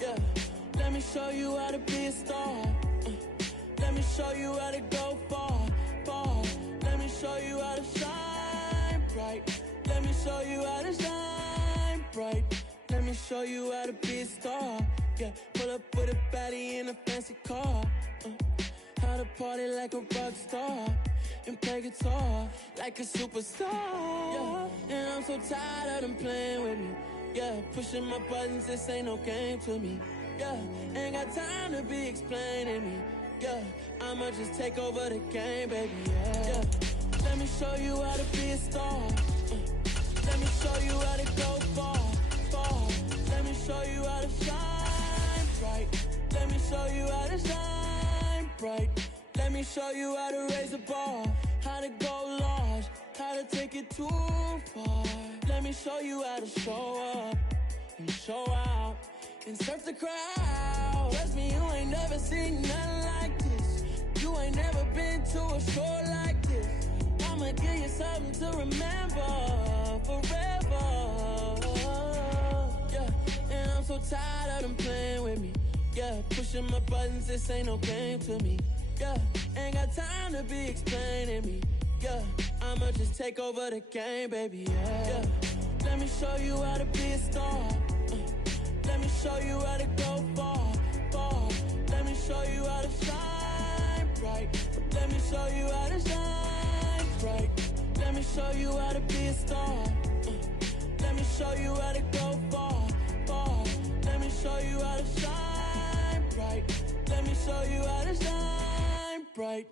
Yeah, let me show you how to be a star. Let me show you how to go far, far. Let me show you how to shine bright. Let me show you how to shine bright. Let me show you how to be a star. Yeah, pull up with a baddie in a fancy car. How to party like a rock star and play guitar like a superstar. Yeah, and I'm so tired of them playing with me. Yeah, pushing my buttons, this ain't no game to me. Yeah, ain't got time to be explaining me. Yeah, I'ma just take over the game, baby. Yeah, let me show you how to be a star. Let me show you how to go far, far. Let me show you how to shine bright. Let me show you how to shine bright. Let me show you how to raise a bar, how to go large, how to take it too far. Let me show you how to show up and show out and surf the crowd. Trust me, you ain't never seen nothing like this. You ain't never been to a show like this. I'ma give you something to remember forever. Yeah, and I'm so tired of them playing with me. Yeah, pushing my buttons, this ain't no game to me. Yeah, ain't got time to be explaining me. Yeah, I'ma just take over the game, baby. Yeah, let me show you how to be a star. Let me show you how to go far, far. Let me show you how to shine bright. Let me show you how to shine bright. Let me show you how to be a star. Let me show you how to go far, far. Let me show you how to shine bright. Let me show you how to shine bright.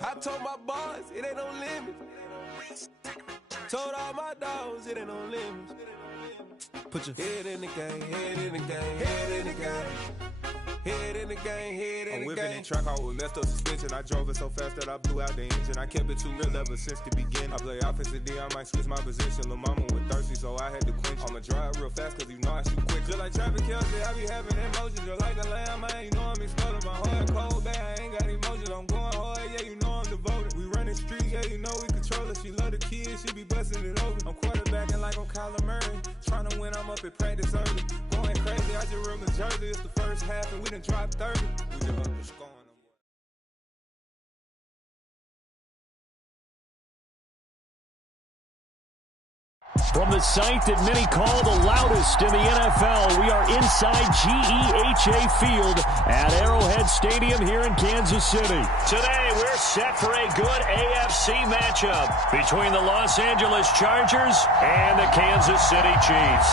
I told my boys it ain't no limit. Told all my dogs it ain't no limits. Put your head in the game, head in the game, head in the game. Head in the game, head in the game. I'm whipping in track out with messed up suspension. I drove it so fast that I blew out the engine. I kept it too real ever since the beginning. I play offensive D, I might switch my position. Lil' mama was thirsty, so I had to quench. I'ma drive real fast, cause you know I shoot quick. Just like Travis Kelce, I be having emotions. Just like a lamb, man, you know I'm exploding. My heart cold, bad, I ain't got emotions. I'm going hard, yeah, you know I'm devoted. We running streets, yeah, you know we control it. She love the kids, she be busting it over. I'm quarterbacking like I'm Kyler Murray. Trying to win, I'm up at practice early. Going crazy, I just ripped the jersey. It's the first half, and we done dropped 30. We just up the scoring. From the site that many call the loudest in the NFL, we are inside GEHA Field at Arrowhead Stadium here in Kansas City. Today, we're set for a good AFC matchup between the Los Angeles Chargers and the Kansas City Chiefs.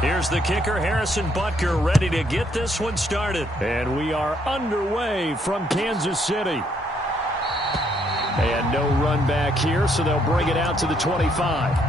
Here's the kicker, Harrison Butker, ready to get this one started. And we are underway from Kansas City. And no run back here, so they'll bring it out to the 25.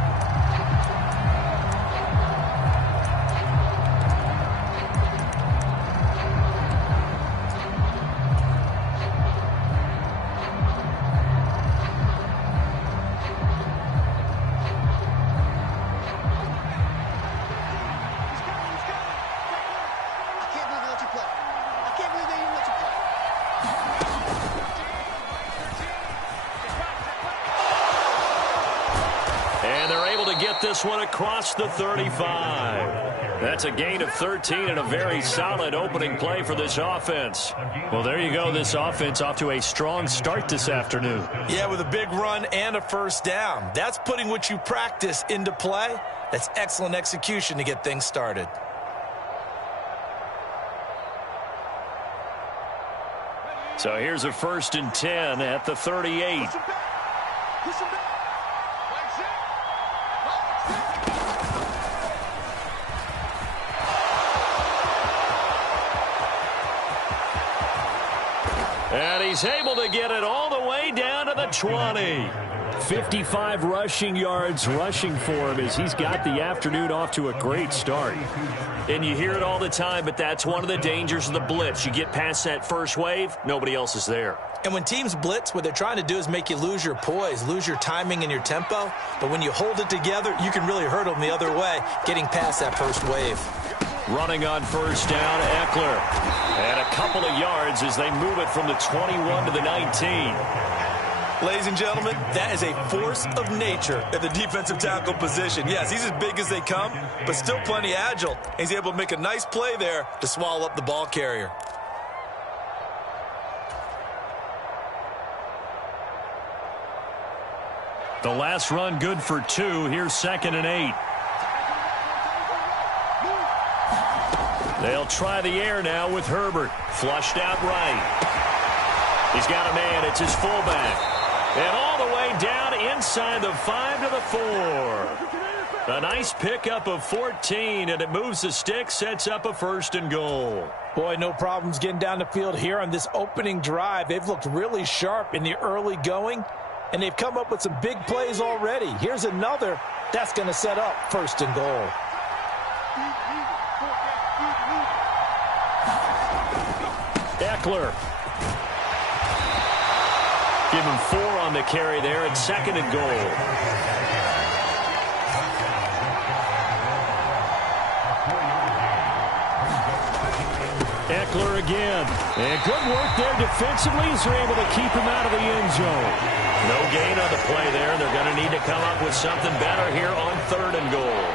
This one across the 35. That's a gain of 13 and a very solid opening play for this offense. Well, there you go. This offense off to a strong start this afternoon. Yeah, with a big run and a first down. That's putting what you practice into play. That's excellent execution to get things started. So here's a 1st and 10 at the 38. And he's able to get it all the way down to the 20. 55 rushing yards rushing for him as he's got the afternoon off to a great start. And you hear it all the time, but that's one of the dangers of the blitz. You get past that first wave, nobody else is there. And when teams blitz, what they're trying to do is make you lose your poise, lose your timing and your tempo. But when you hold it together, you can really hurt them the other way, getting past that first wave. Running on first down, Eckler. And a couple of yards as they move it from the 21 to the 19. Ladies and gentlemen, that is a force of nature at the defensive tackle position. Yes, he's as big as they come, but still plenty agile. He's able to make a nice play there to swallow up the ball carrier. The last run good for 2. Here's 2nd and 8. They'll try the air now with Herbert. Flushed out right. He's got a man. It's his fullback. And all the way down inside the 5 to the 4. A nice pickup of 14, and it moves the stick, sets up a 1st and goal. Boy, no problems getting down the field here on this opening drive. They've looked really sharp in the early going, and they've come up with some big plays already. Here's another that's going to set up 1st and goal. Eckler. Give him 4 on the carry there at 2nd and goal. Eckler again. And good work there defensively as they're able to keep him out of the end zone. No gain on the play there. They're going to need to come up with something better here on 3rd and goal.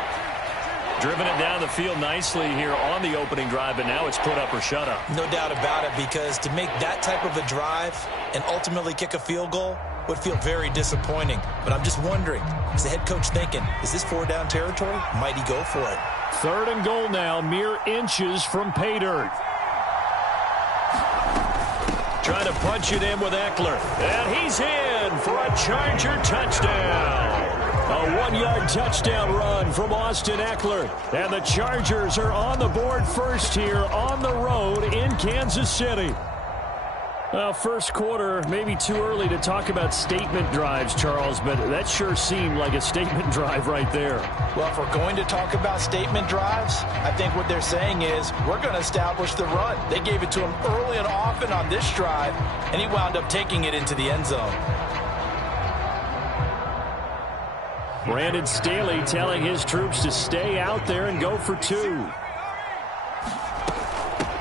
Driven it down the field nicely here on the opening drive, but now it's put up or shut up. No doubt about it, because to make that type of a drive and ultimately kick a field goal would feel very disappointing. But I'm just wondering, is the head coach thinking, is this 4-down territory? Might he go for it? 3rd and goal now, mere inches from pay dirt. Trying to punch it in with Eckler. And he's in for a Charger touchdown. A 1-yard touchdown run from Austin Eckler. And the Chargers are on the board first here on the road in Kansas City. Well, first quarter, maybe too early to talk about statement drives, Charles, but that sure seemed like a statement drive right there. Well, if we're going to talk about statement drives, I think what they're saying is we're going to establish the run. They gave it to him early and often on this drive, and he wound up taking it into the end zone. Brandon Staley telling his troops to stay out there and go for 2.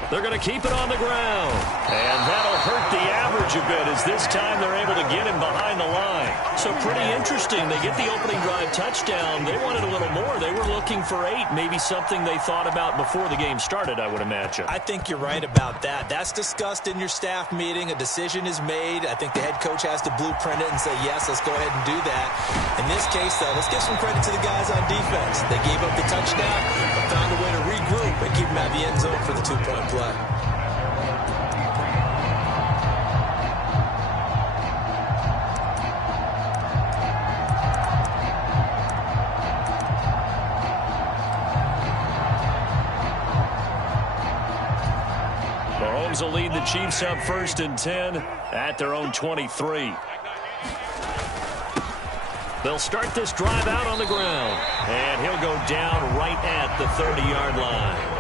They're going to keep it on the ground. And that'll hurt the average a bit as this time they're able to get him behind the line. So pretty interesting. They get the opening drive touchdown. They wanted a little more. They were looking for 8, maybe something they thought about before the game started, I would imagine. I think you're right about that. That's discussed in your staff meeting. A decision is made. I think the head coach has to blueprint it and say, yes, let's go ahead and do that. In this case, though, let's give some credit to the guys on defense. They gave up the touchdown, but found a way to regroup and keep them out of the end zone for the 2-point play. Mahomes will lead the Chiefs up 1st and 10 at their own 23. They'll start this drive out on the ground, and he'll go down right at the 30-yard line.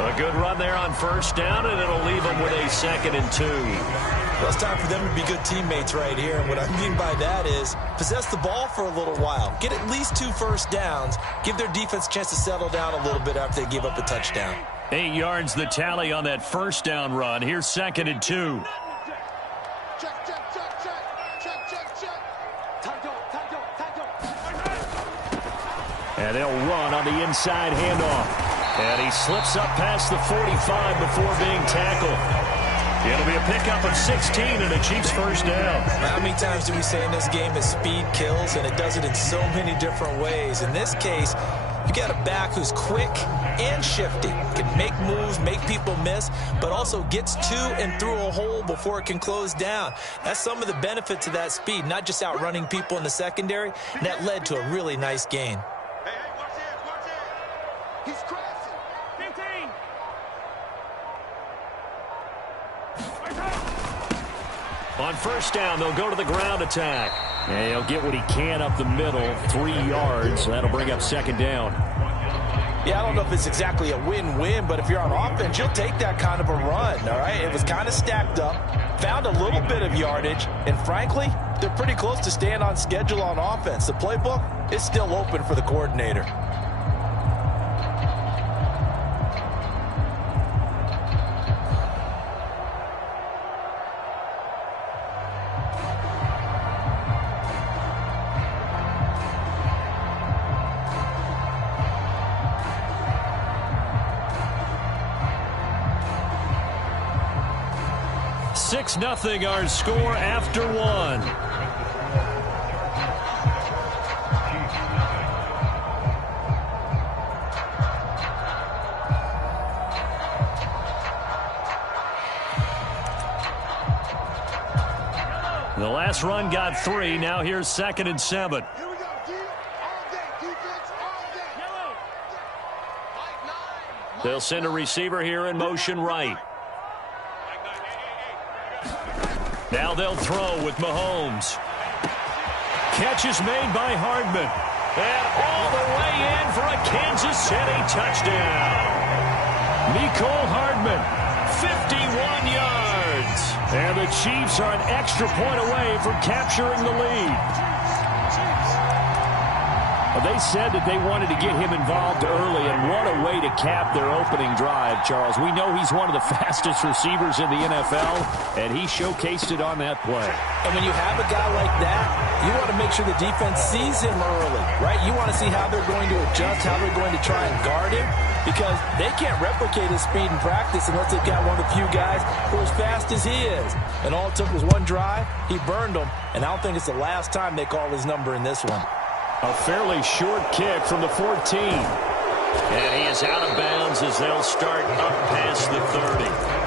A good run there on 1st down, and it'll leave them with a 2nd and 2. Well, it's time for them to be good teammates right here. And what I mean by that is possess the ball for a little while. Get at least 2 first downs. Give their defense a chance to settle down a little bit after they give up a touchdown. 8 yards the tally on that 1st down run. Here's 2nd and 2. And they'll run on the inside handoff. And he slips up past the 45 before being tackled. It'll be a pickup of 16 and a Chiefs 1st down. How many times do we say in this game that speed kills, and it does it in so many different ways? In this case, you got a back who's quick and shifty, can make moves, make people miss, but also gets to and through a hole before it can close down. That's some of the benefits of that speed, not just outrunning people in the secondary, and that led to a really nice gain. He's crashing. 15. On 1st down, they'll go to the ground attack. And he'll get what he can up the middle, 3 yards. That'll bring up 2nd down. Yeah, I don't know if it's exactly a win-win, but if you're on offense, you'll take that kind of a run, all right? It was kind of stacked up, found a little bit of yardage, and frankly, they're pretty close to staying on schedule on offense. The playbook is still open for the coordinator. 6-0 our score after one. The last run got 3. Now here's 2nd and 7. Here we go. All day. Defense all day. They'll send a receiver here in motion right. Now they'll throw with Mahomes. Catch is made by Hardman. And all the way in for a Kansas City touchdown. Mecole Hardman, 51 yards. And the Chiefs are an extra point away from capturing the lead. Well, they said that they wanted to get him involved early, and what a way to cap their opening drive, Charles. We know he's one of the fastest receivers in the NFL, and he showcased it on that play. And when you have a guy like that, you want to make sure the defense sees him early, right? You want to see how they're going to adjust, how they're going to try and guard him, because they can't replicate his speed in practice unless they've got one of the few guys who are as fast as he is. And all it took was one drive. He burned them, and I don't think it's the last time they call his number in this one. A fairly short kick from the 14. And he is out of bounds as they'll start up past the 30.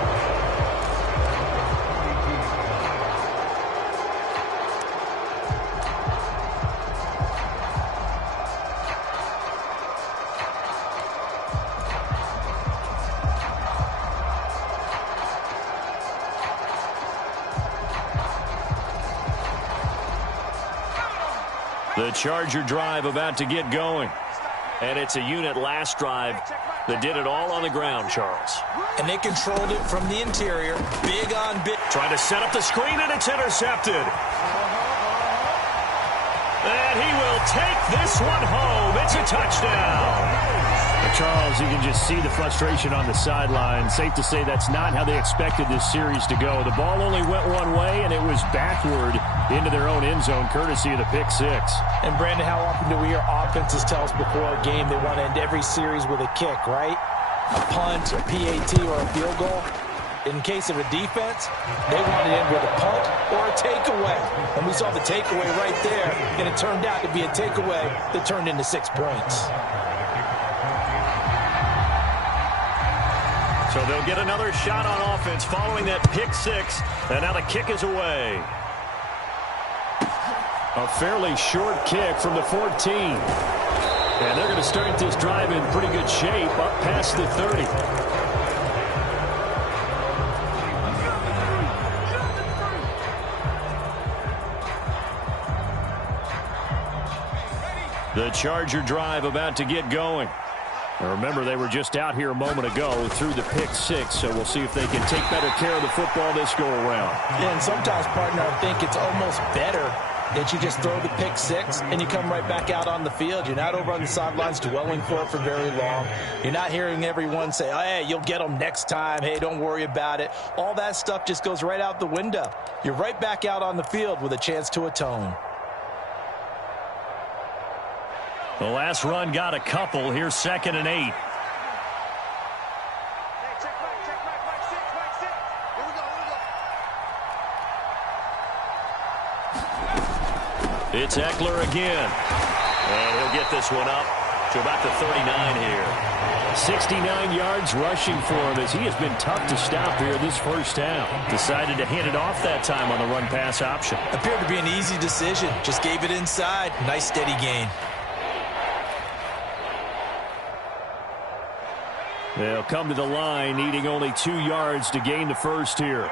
The Charger drive about to get going. And it's a unit last drive that did it all on the ground, Charles. And they controlled it from the interior. Big on big. Trying to set up the screen, and it's intercepted. And he will take this one home. It's a touchdown. Charles, you can just see the frustration on the sideline. Safe to say that's not how they expected this series to go. The ball only went one way, and it was backward into their own end zone, courtesy of the pick six. And, Brandon, how often do we hear offenses tell us before a game they want to end every series with a kick, right? A punt, a PAT, or a field goal. In case of a defense, they want to end with a punt or a takeaway. And we saw the takeaway right there, and it turned out to be a takeaway that turned into 6 points. So they'll get another shot on offense following that pick six, and now the kick is away. A fairly short kick from the 14. And they're going to start this drive in pretty good shape up past the 30. The Charger drive about to get going. Now remember, they were just out here a moment ago through the pick six, so we'll see if they can take better care of the football this go-around. Yeah, and sometimes, partner, I think it's almost better that you just throw the pick six and you come right back out on the field. You're not over on the sidelines dwelling for it for very long. You're not hearing everyone say, oh, hey, you'll get them next time. Hey, don't worry about it. All that stuff just goes right out the window. You're right back out on the field with a chance to atone. The last run got a couple. Here's 2nd and 8. It's Eckler again. And he'll get this one up to about the 39 here. 69 yards rushing for him as he has been tough to stop here this first half. Decided to hand it off that time on the run-pass option. Appeared to be an easy decision. Just gave it inside. Nice steady gain. They'll come to the line, needing only 2 yards to gain the first here.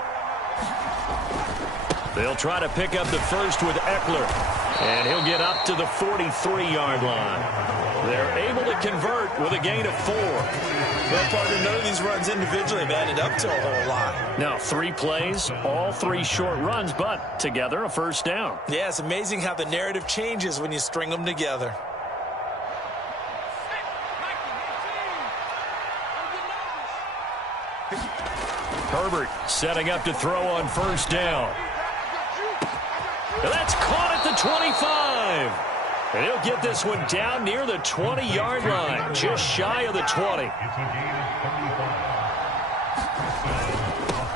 They'll try to pick up the first with Eckler, and he'll get up to the 43-yard line. They're able to convert with a gain of 4. Well, partner, none of these runs individually have added up to a whole lot. Now, 3 plays, all 3 short runs, but together a first down. Yeah, it's amazing how the narrative changes when you string them together. Herbert setting up to throw on first down. That's caught at the 25. And he'll get this one down near the 20-yard line, just shy of the 20.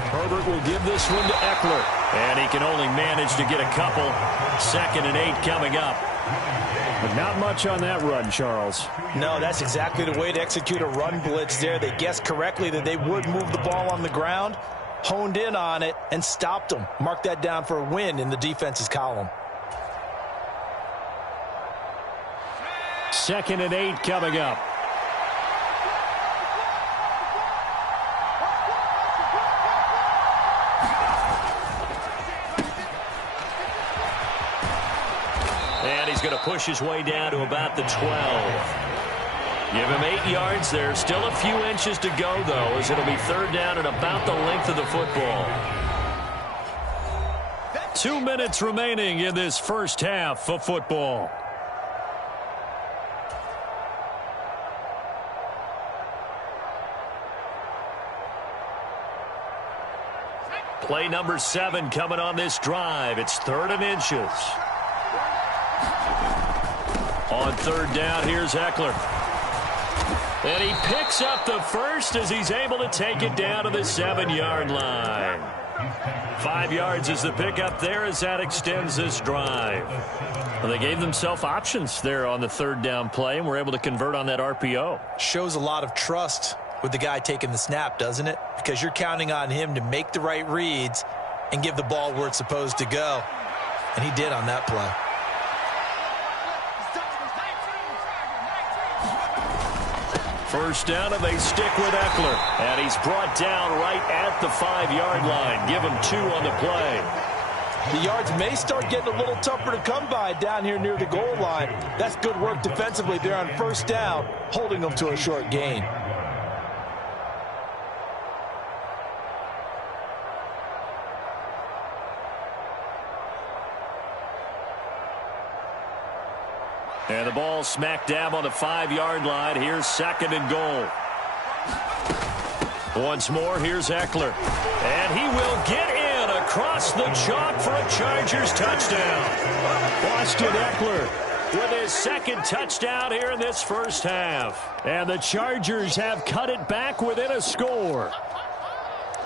Herbert will give this one to Eckler. And he can only manage to get a couple. 2nd and 8 coming up. But not much on that run, Charles. No, that's exactly the way to execute a run blitz there. They guessed correctly that they would move the ball on the ground, honed in on it, and stopped them. Mark that down for a win in the defense's column. 2nd and 8 coming up. And he's going to push his way down to about the 12. Give him 8 yards there. Still a few inches to go, though, as it'll be 3rd down and about the length of the football. 2 minutes remaining in this first half of football. Play number 7 coming on this drive. It's 3rd and inches. On 3rd down, here's Eckler. And he picks up the first as he's able to take it down to the 7-yard line. 5 yards is the pickup there as that extends this drive. Well, they gave themselves options there on the 3rd down play and were able to convert on that RPO. Shows a lot of trust with the guy taking the snap, doesn't it? Because you're counting on him to make the right reads and give the ball where it's supposed to go. And he did on that play. First down, and they stick with Eckler. And he's brought down right at the 5-yard line. Give him 2 on the play. The yards may start getting a little tougher to come by down here near the goal line. That's good work defensively there on 1st down, holding them to a short gain. And the ball smack dab on the 5-yard line. Here's 2nd and goal. Once more, here's Eckler. And he will get in across the chalk for a Chargers touchdown. Austin Eckler with his 2nd touchdown here in this first half. And the Chargers have cut it back within a score.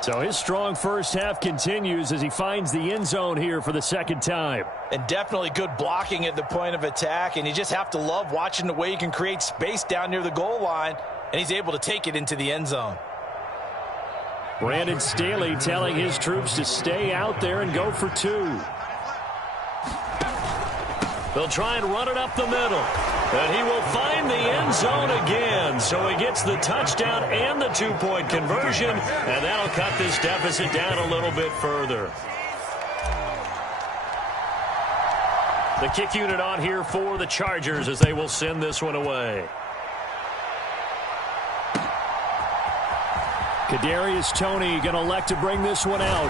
So his strong first half continues as he finds the end zone here for the 2nd time. And definitely good blocking at the point of attack. And you just have to love watching the way he can create space down near the goal line. And he's able to take it into the end zone. Brandon Staley telling his troops to stay out there and go for 2. They'll try and run it up the middle. And he will find the end zone again. So he gets the touchdown and the 2-point conversion. And that'll cut this deficit down a little bit further. The kick unit on here for the Chargers as they will send this one away. Kadarius Toney going to elect to bring this one out.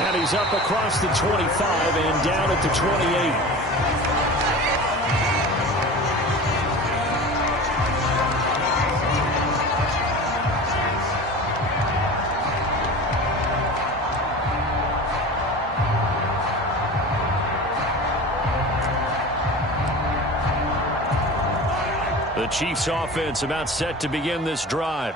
And he's up across the 25 and down at the 28. The Chiefs offense about set to begin this drive.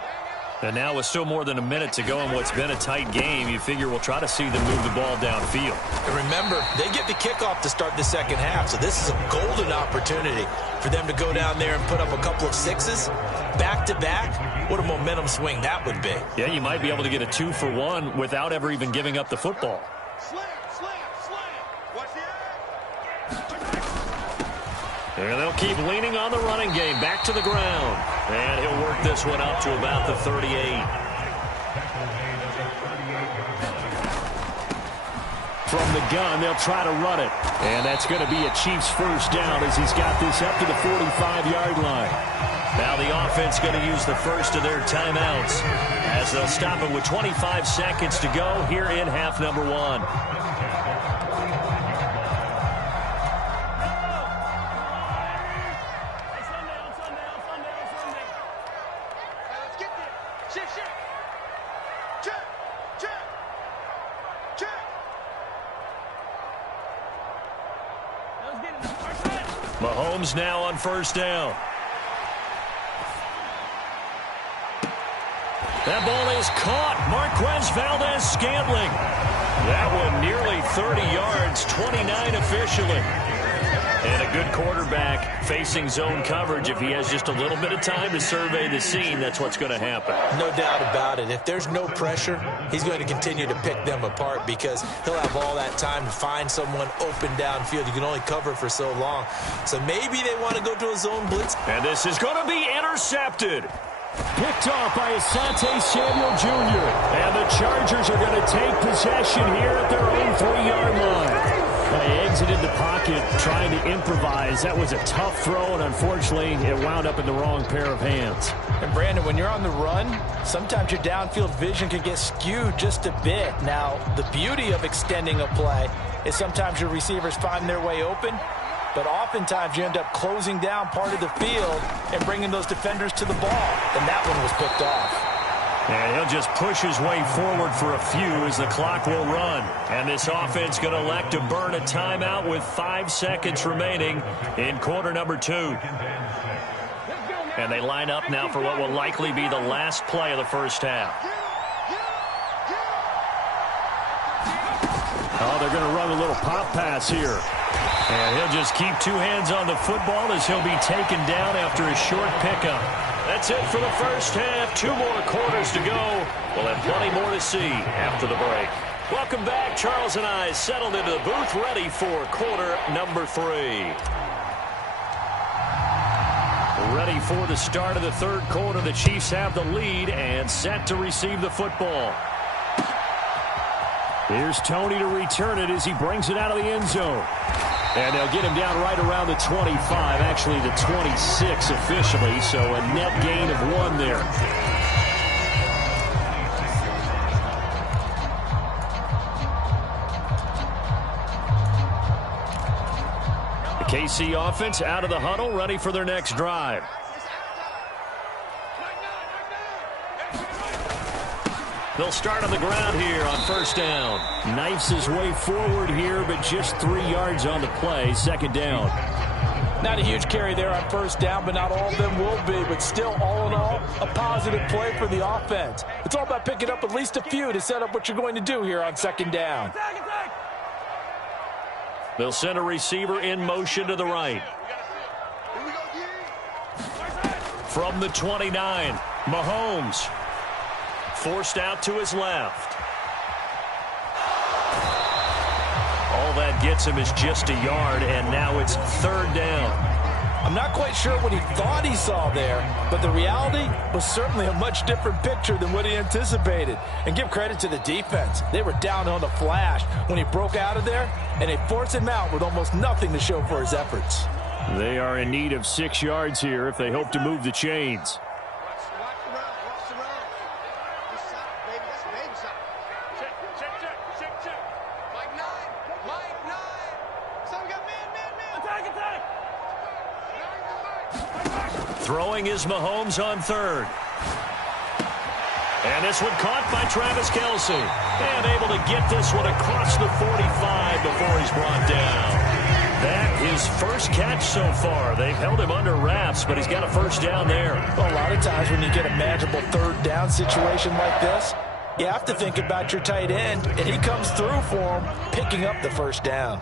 And now with still more than a minute to go in what's been a tight game, you figure we'll try to see them move the ball downfield. And remember, they get the kickoff to start the 2nd half, so this is a golden opportunity for them to go down there and put up a couple of 6s back-to-back. What a momentum swing that would be. Yeah, you might be able to get a 2-for-1 without ever even giving up the football. And they'll keep leaning on the running game. Back to the ground. And he'll work this one up to about the 38. From the gun, they'll try to run it. And that's going to be a Chiefs first down as he's got this up to the 45-yard line. Now the offense going to use the first of their timeouts as they'll stop it with 25 seconds to go here in half number 1. Mahomes now on first down. That ball is caught. Marquez Valdez-Scantling. That one nearly 30 yards, 29 officially. And a good quarterback facing zone coverage. If he has just a little bit of time to survey the scene, that's what's going to happen. No doubt about it. If there's no pressure, he's going to continue to pick them apart because he'll have all that time to find someone open downfield. You can only cover for so long. So maybe they want to go to a zone blitz. And this is going to be intercepted. Picked off by Asante Samuel Jr. And the Chargers are going to take possession here at their own 3-yard line. They exited the pocket trying to improvise. That was a tough throw, and unfortunately, it wound up in the wrong pair of hands. And Brandon, when you're on the run, sometimes your downfield vision can get skewed just a bit. Now, the beauty of extending a play is sometimes your receivers find their way open, but oftentimes you end up closing down part of the field and bringing those defenders to the ball. And that one was picked off. And he'll just push his way forward for a few as the clock will run. And this offense going to elect to burn a timeout with 5 seconds remaining in quarter number 2. And they line up now for what will likely be the last play of the first half. Oh, they're going to run a little pop pass here. And he'll just keep 2 hands on the football as he'll be taken down after a short pickup. That's it for the first half. 2 more quarters to go. We'll have plenty more to see after the break. Welcome back. Charles and I settled into the booth, ready for quarter number 3. Ready for the start of the third quarter. The Chiefs have the lead and set to receive the football. Here's Tony to return it as he brings it out of the end zone. And they'll get him down right around the 25, actually the 26 officially, so a net gain of 1 there. The KC offense out of the huddle, ready for their next drive. They'll start on the ground here on first down. Knifes his way forward here, but just 3 yards on the play. Second down. Not a huge carry there on first down, but not all of them will be. But still, all in all, a positive play for the offense. It's all about picking up at least a few to set up what you're going to do here on second down. They'll send a receiver in motion to the right. From the 29, Mahomes. Forced out to his left. All that gets him is just a yard, and now it's third down. I'm not quite sure what he thought he saw there, but the reality was certainly a much different picture than what he anticipated. And give credit to the defense. They were down on the flash when he broke out of there, and they forced him out with almost nothing to show for his efforts. They are in need of 6 yards here if they hope to move the chains. Throwing is Mahomes on third. And this one caught by Travis Kelce. And able to get this one across the 45 before he's brought down. That his first catch so far. They've held him under wraps, but he's got a first down there. Well, a lot of times when you get a manageable third down situation like this, you have to think about your tight end, and he comes through for him, picking up the first down.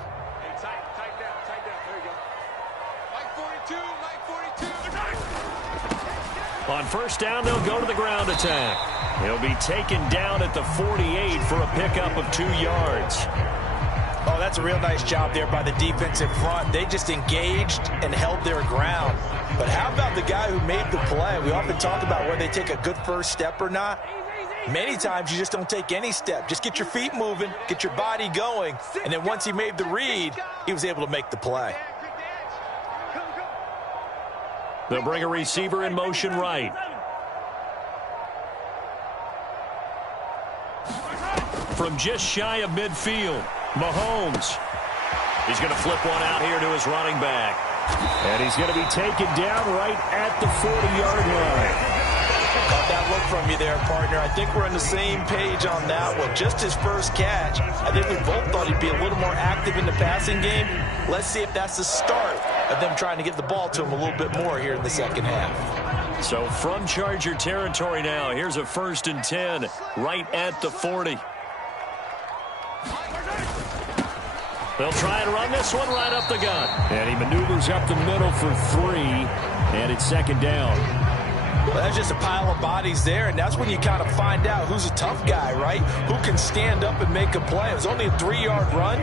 On first down, they'll go to the ground attack. He'll be taken down at the 48 for a pickup of 2 yards. Oh, that's a real nice job there by the defense in front. They just engaged and held their ground. But how about the guy who made the play? We often talk about whether they take a good first step or not. Many times you just don't take any step. Just get your feet moving, get your body going, and then once he made the read, he was able to make the play. They'll bring a receiver in motion right. From just shy of midfield, Mahomes. He's going to flip one out here to his running back. And he's going to be taken down right at the 40-yard line. Got that look from you there, partner. I think we're on the same page on that one. Just his first catch. I think we both thought he'd be a little more active in the passing game. Let's see if that's the start of them trying to get the ball to him a little bit more here in the second half. So from Charger territory now, here's a 1st and 10 right at the 40. They'll try and run this one right up the gun. And he maneuvers up the middle for 3, and it's 2nd down. Well, that's just a pile of bodies there, and that's when you kind of find out who's a tough guy, right? Who can stand up and make a play. It was only a 3-yard run,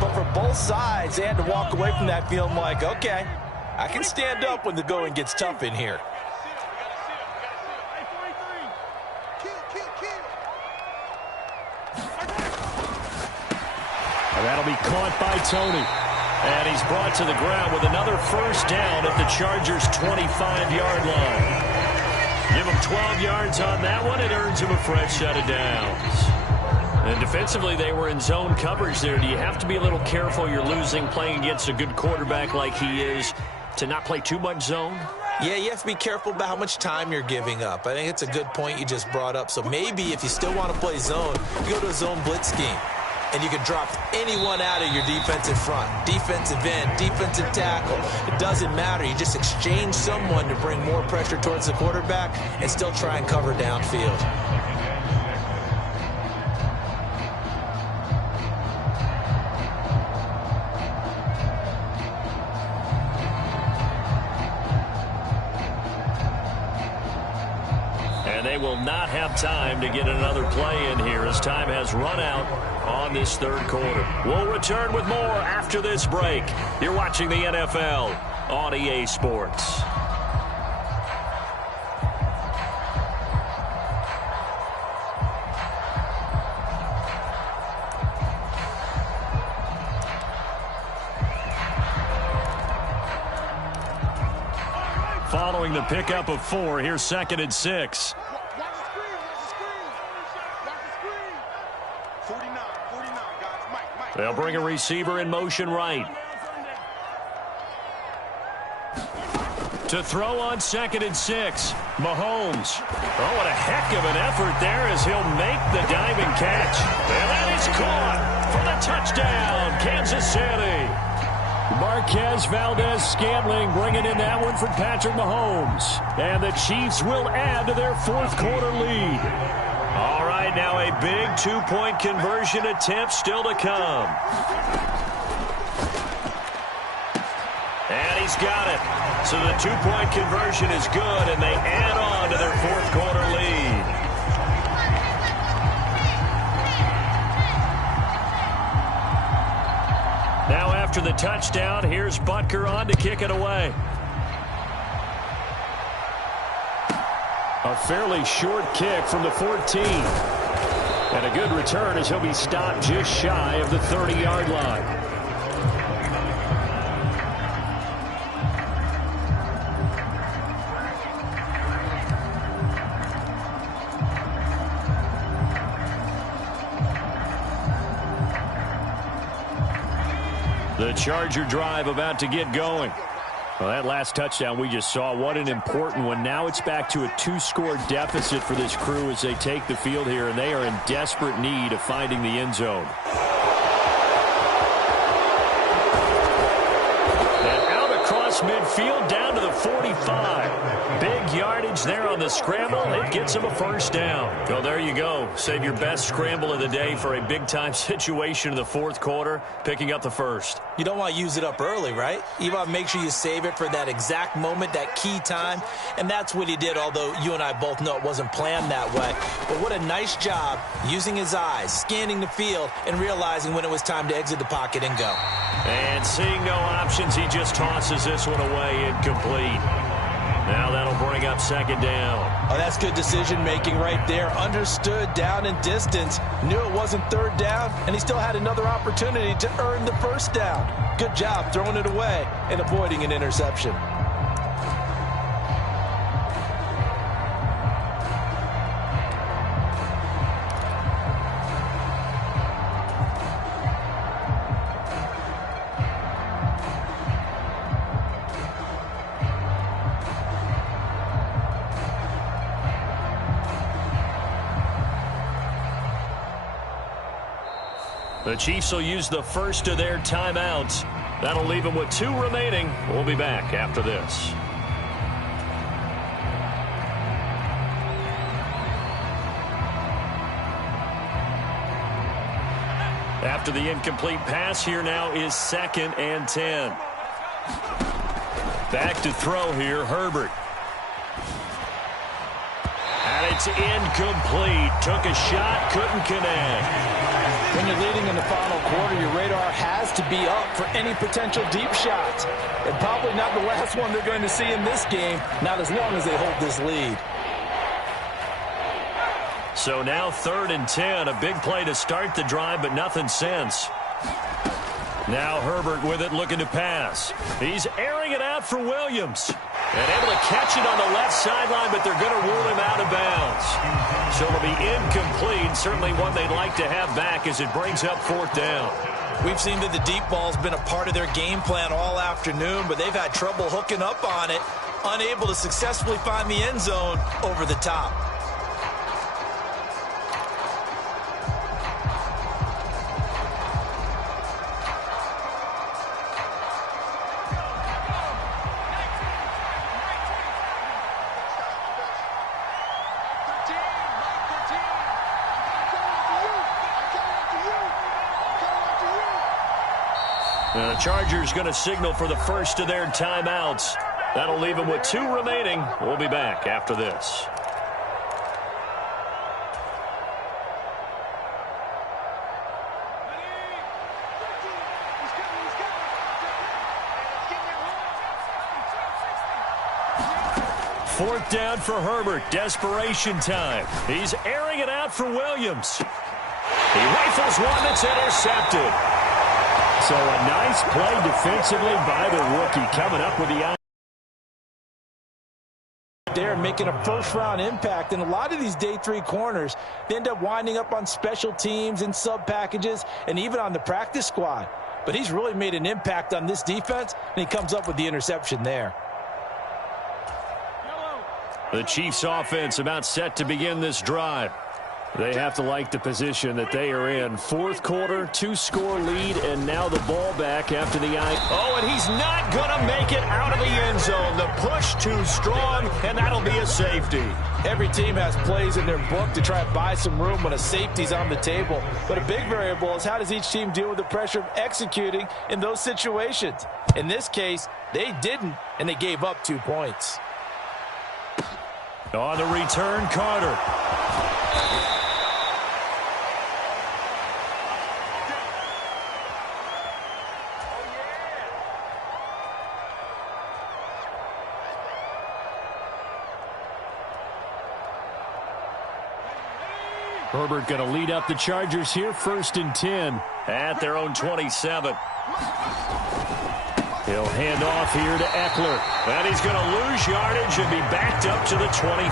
but for both sides, they had to walk away from that feeling like, okay, I can stand up when the going gets tough in here. And that'll be caught by Tony. And he's brought to the ground with another 1st down at the Chargers' 25-yard line. Give him 12 yards on that one. It earns him a fresh set of downs. And defensively, they were in zone coverage there. Do you have to be a little careful? You're losing playing against a good quarterback like he is to not play too much zone? Yeah, you have to be careful about how much time you're giving up. I think it's a good point you just brought up. So maybe if you still want to play zone, you go to a zone blitz scheme. And you can drop anyone out of your defensive front, defensive end, defensive tackle. It doesn't matter. You just exchange someone to bring more pressure towards the quarterback and still try and cover downfield. And they will not have time to get another play in here as time has run out on this 3rd quarter. We'll return with more after this break. You're watching the NFL on EA Sports. Following the pickup of 4, here's 2nd and 6. They'll bring a receiver in motion right. To throw on 2nd and 6, Mahomes. Oh, what a heck of an effort there as he'll make the diving catch. And that is caught for the touchdown, Kansas City. Marquez Valdez-Scantling bringing in that one for Patrick Mahomes. And the Chiefs will add to their 4th quarter lead. All right, now a big 2-point conversion attempt still to come. And he's got it. So the 2-point conversion is good, and they add on to their 4th quarter lead. Now after the touchdown, here's Butker on to kick it away. A fairly short kick from the 14. And a good return as he'll be stopped just shy of the 30-yard line. The Charger drive about to get going. Well, that last touchdown we just saw, what an important one. Now it's back to a 2-score deficit for this crew as they take the field here, and they are in desperate need of finding the end zone. And out across midfield down to the 45. Big yardage there on the scramble. It gets him a 1st down. So there you go. Save your best scramble of the day for a big-time situation in the 4th quarter, picking up the 1st. You don't want to use it up early, right? You want to make sure you save it for that exact moment, that key time. And that's what he did, although you and I both know it wasn't planned that way. But what a nice job using his eyes, scanning the field, and realizing when it was time to exit the pocket and go. And seeing no options, he just tosses this one away incomplete. Now that'll bring up 2nd down. Oh, that's good decision-making right there. Understood down and distance. Knew it wasn't 3rd down, and he still had another opportunity to earn the 1st down. Good job throwing it away and avoiding an interception. The Chiefs will use the first of their timeouts. That'll leave them with 2 remaining. We'll be back after this. After the incomplete pass, here now is 2nd and 10. Back to throw here, Herbert. And it's incomplete. Took a shot, couldn't connect. When you're leading in the final quarter, your radar has to be up for any potential deep shots. And probably not the last one they're going to see in this game, not as long as they hold this lead. So now 3rd and 10, a big play to start the drive, but nothing since. Now Herbert with it, looking to pass. He's airing it out for Williams. And able to catch it on the left sideline, but they're going to rule him out of bounds. So it'll be incomplete, certainly one they'd like to have back as it brings up 4th down. We've seen that the deep ball's been a part of their game plan all afternoon, but they've had trouble hooking up on it, unable to successfully find the end zone over the top. The Chargers going to signal for the first of their timeouts. That'll leave them with 2 remaining. We'll be back after this. Fourth down for Herbert. Desperation time. He's airing it out for Williams. He rifles one that's intercepted. So a nice play defensively by the rookie, coming up with the They're making a first-round impact, and a lot of these day 3 corners, they end up winding up on special teams and sub-packages and even on the practice squad. But he's really made an impact on this defense, and he comes up with the interception there. The Chiefs offense about set to begin this drive. They have to like the position that they are in. 4th quarter, 2-score lead, and now the ball back after the eye. Oh, and he's not going to make it out of the end zone. The push too strong, and that'll be a safety. Every team has plays in their book to try to buy some room when a safety's on the table. But a big variable is how does each team deal with the pressure of executing in those situations. In this case, they didn't, and they gave up 2 points. On the return, Carter. Herbert going to lead up the Chargers here, 1st and 10 at their own 27. He'll hand off here to Eckler. And he's going to lose yardage and be backed up to the 25.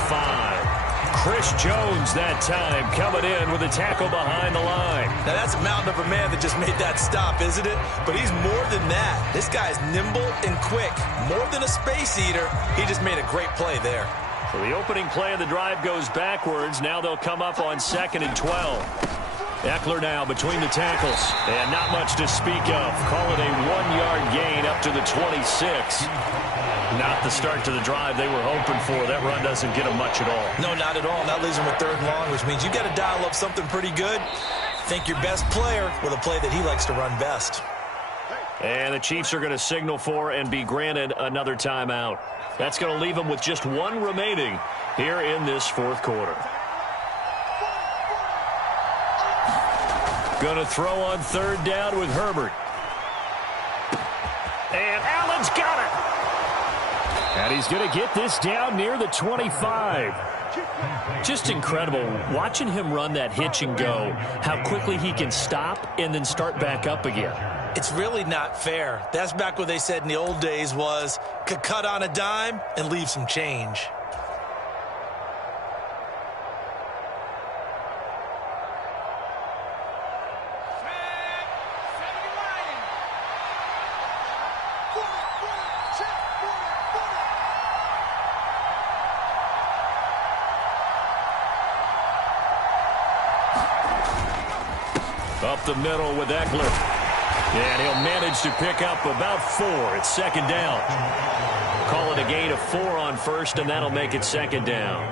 Chris Jones that time coming in with a tackle behind the line. Now that's a mountain of a man that just made that stop, isn't it? But he's more than that. This guy's nimble and quick. More than a space eater. He just made a great play there. So the opening play of the drive goes backwards. Now they'll come up on 2nd and 12. Eckler now between the tackles. And not much to speak of. Call it a 1-yard gain up to the 26. Not the start to the drive they were hoping for. That run doesn't get them much at all. No, not at all. And that leaves them with 3rd and long, which means you got to dial up something pretty good. Think your best player with a play that he likes to run best. And the Chiefs are going to signal for and be granted another timeout. That's going to leave them with just 1 remaining here in this 4th quarter. Going to throw on 3rd down with Herbert. And Allen's got it. And he's going to get this down near the 25. Just incredible watching him run that hitch and go, how quickly he can stop and then start back up again. It's really not fair. That's back what they said in the old days was could cut on a dime and leave some change. Up the middle with Eckler. And he'll manage to pick up about 4. It's 2nd down. Call it a gain of 4 on 1st, and that'll make it 2nd down.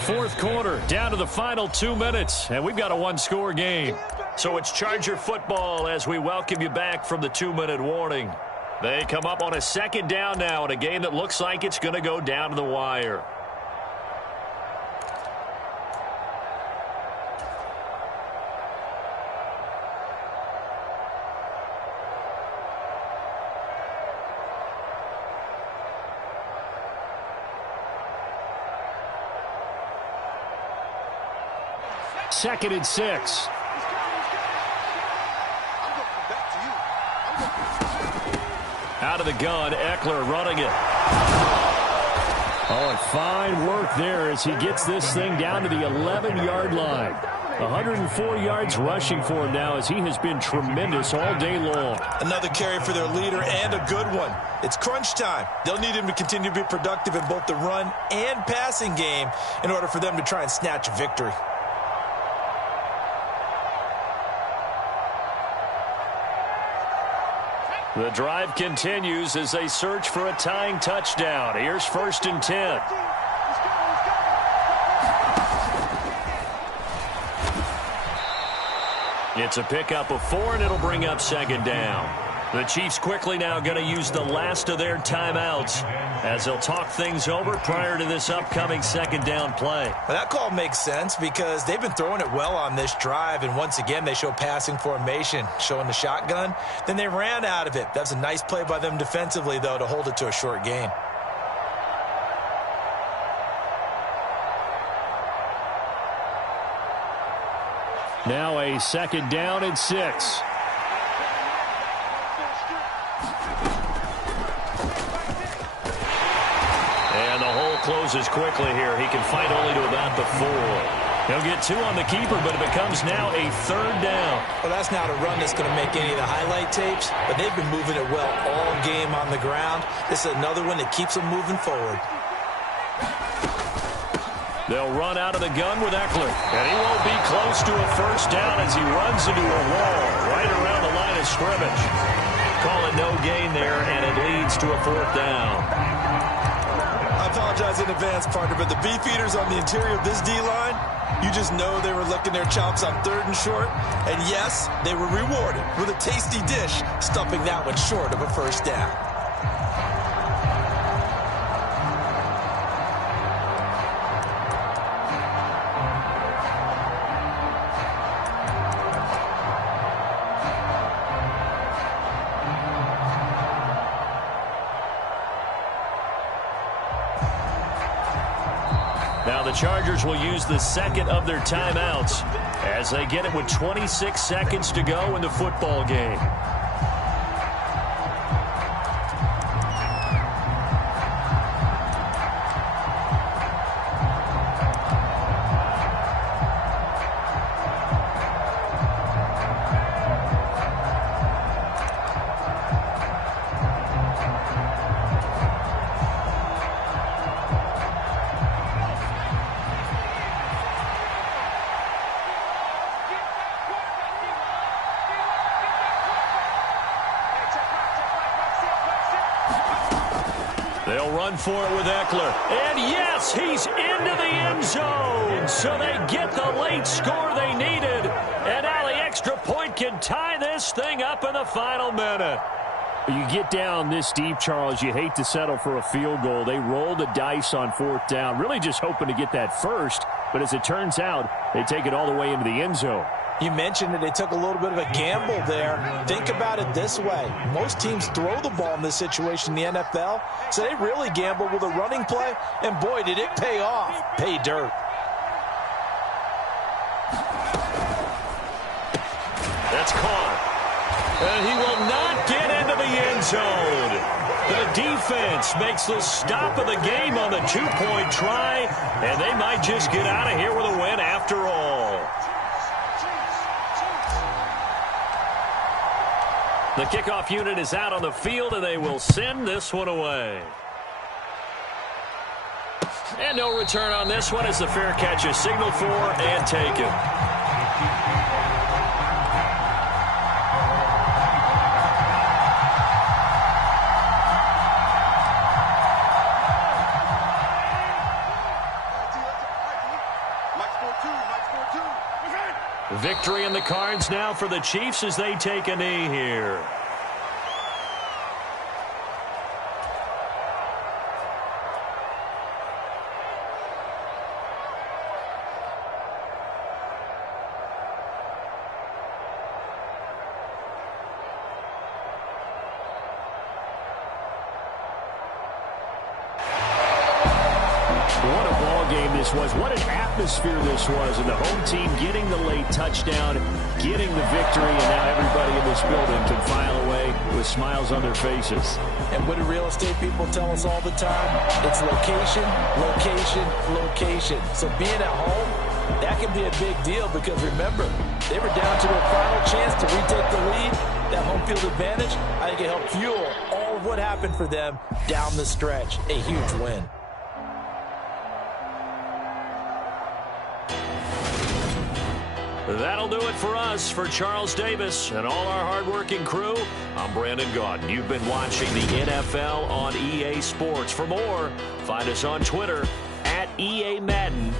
Fourth quarter, down to the final 2 minutes, and we've got a one-score game. So it's Charger football as we welcome you back from the 2-minute warning. They come up on a second down now in a game that looks like it's going to go down to the wire. Second and 6. Out of the gun, Eckler running it. Oh, and fine work there as he gets this thing down to the 11-yard line. 104 yards rushing for him now as he has been tremendous all day long. Another carry for their leader and a good one. It's crunch time. They'll need him to continue to be productive in both the run and passing game in order for them to try and snatch a victory. The drive continues as they search for a tying touchdown. Here's 1st and 10. It's a pickup of 4, and it'll bring up 2nd down. The Chiefs quickly now going to use the last of their timeouts as they'll talk things over prior to this upcoming 2nd down play. Well, that call makes sense because they've been throwing it well on this drive, and once again they show passing formation, showing the shotgun. Then they ran out of it. That's a nice play by them defensively, though, to hold it to a short gain. Now a 2nd down and 6. Closes quickly here. He can fight only to about the 4. He'll get 2 on the keeper, but it becomes now a 3rd down. Well, that's not a run that's going to make any of the highlight tapes, but they've been moving it well all game on the ground. This is another one that keeps them moving forward. They'll run out of the gun with Eckler, and he won't be close to a 1st down as he runs into a wall right around the line of scrimmage. Call it no gain there, and it leads to a 4th down. I apologize in advance, partner, but the beef eaters on the interior of this D-line, you just know they were licking their chops on 3rd and short. And yes, they were rewarded with a tasty dish, stuffing that one short of a 1st down. Now the Chargers will use the 2nd of their timeouts as they get it with 26 seconds to go in the football game. They'll run for it with Eckler. And yes, he's into the end zone. So they get the late score they needed. And now the extra point can tie this thing up in the final minute. You get down this deep, Charles, you hate to settle for a field goal. They roll the dice on 4th down, really just hoping to get that first. But as it turns out, they take it all the way into the end zone. You mentioned that they took a little bit of a gamble there. Think about it this way. Most teams throw the ball in this situation in the NFL, so they really gamble with a running play, and boy, did it pay off. Pay dirt. That's caught. And he will not get into the end zone. The defense makes the stop of the game on the 2-point try, and they might just get out of here with a win after all. The kickoff unit is out on the field, and they will send this one away. And no return on this one as the fair catch is signaled for and taken. Victory in the cards now for the Chiefs as they take a knee here. What a ball game this was. What an atmosphere this was. And the home team getting the late touchdown, getting the victory, and now everybody in this building can file away with smiles on their faces. And what do real estate people tell us all the time? It's location, location, location. So being at home, that can be a big deal because remember, they were down to their final chance to retake the lead. That home field advantage, I think it helped fuel all of what happened for them down the stretch. A huge win. That'll do it for us. For Charles Davis and all our hardworking crew, I'm Brandon Gaudin. You've been watching the NFL on EA Sports. For more, find us on Twitter at EA Madden.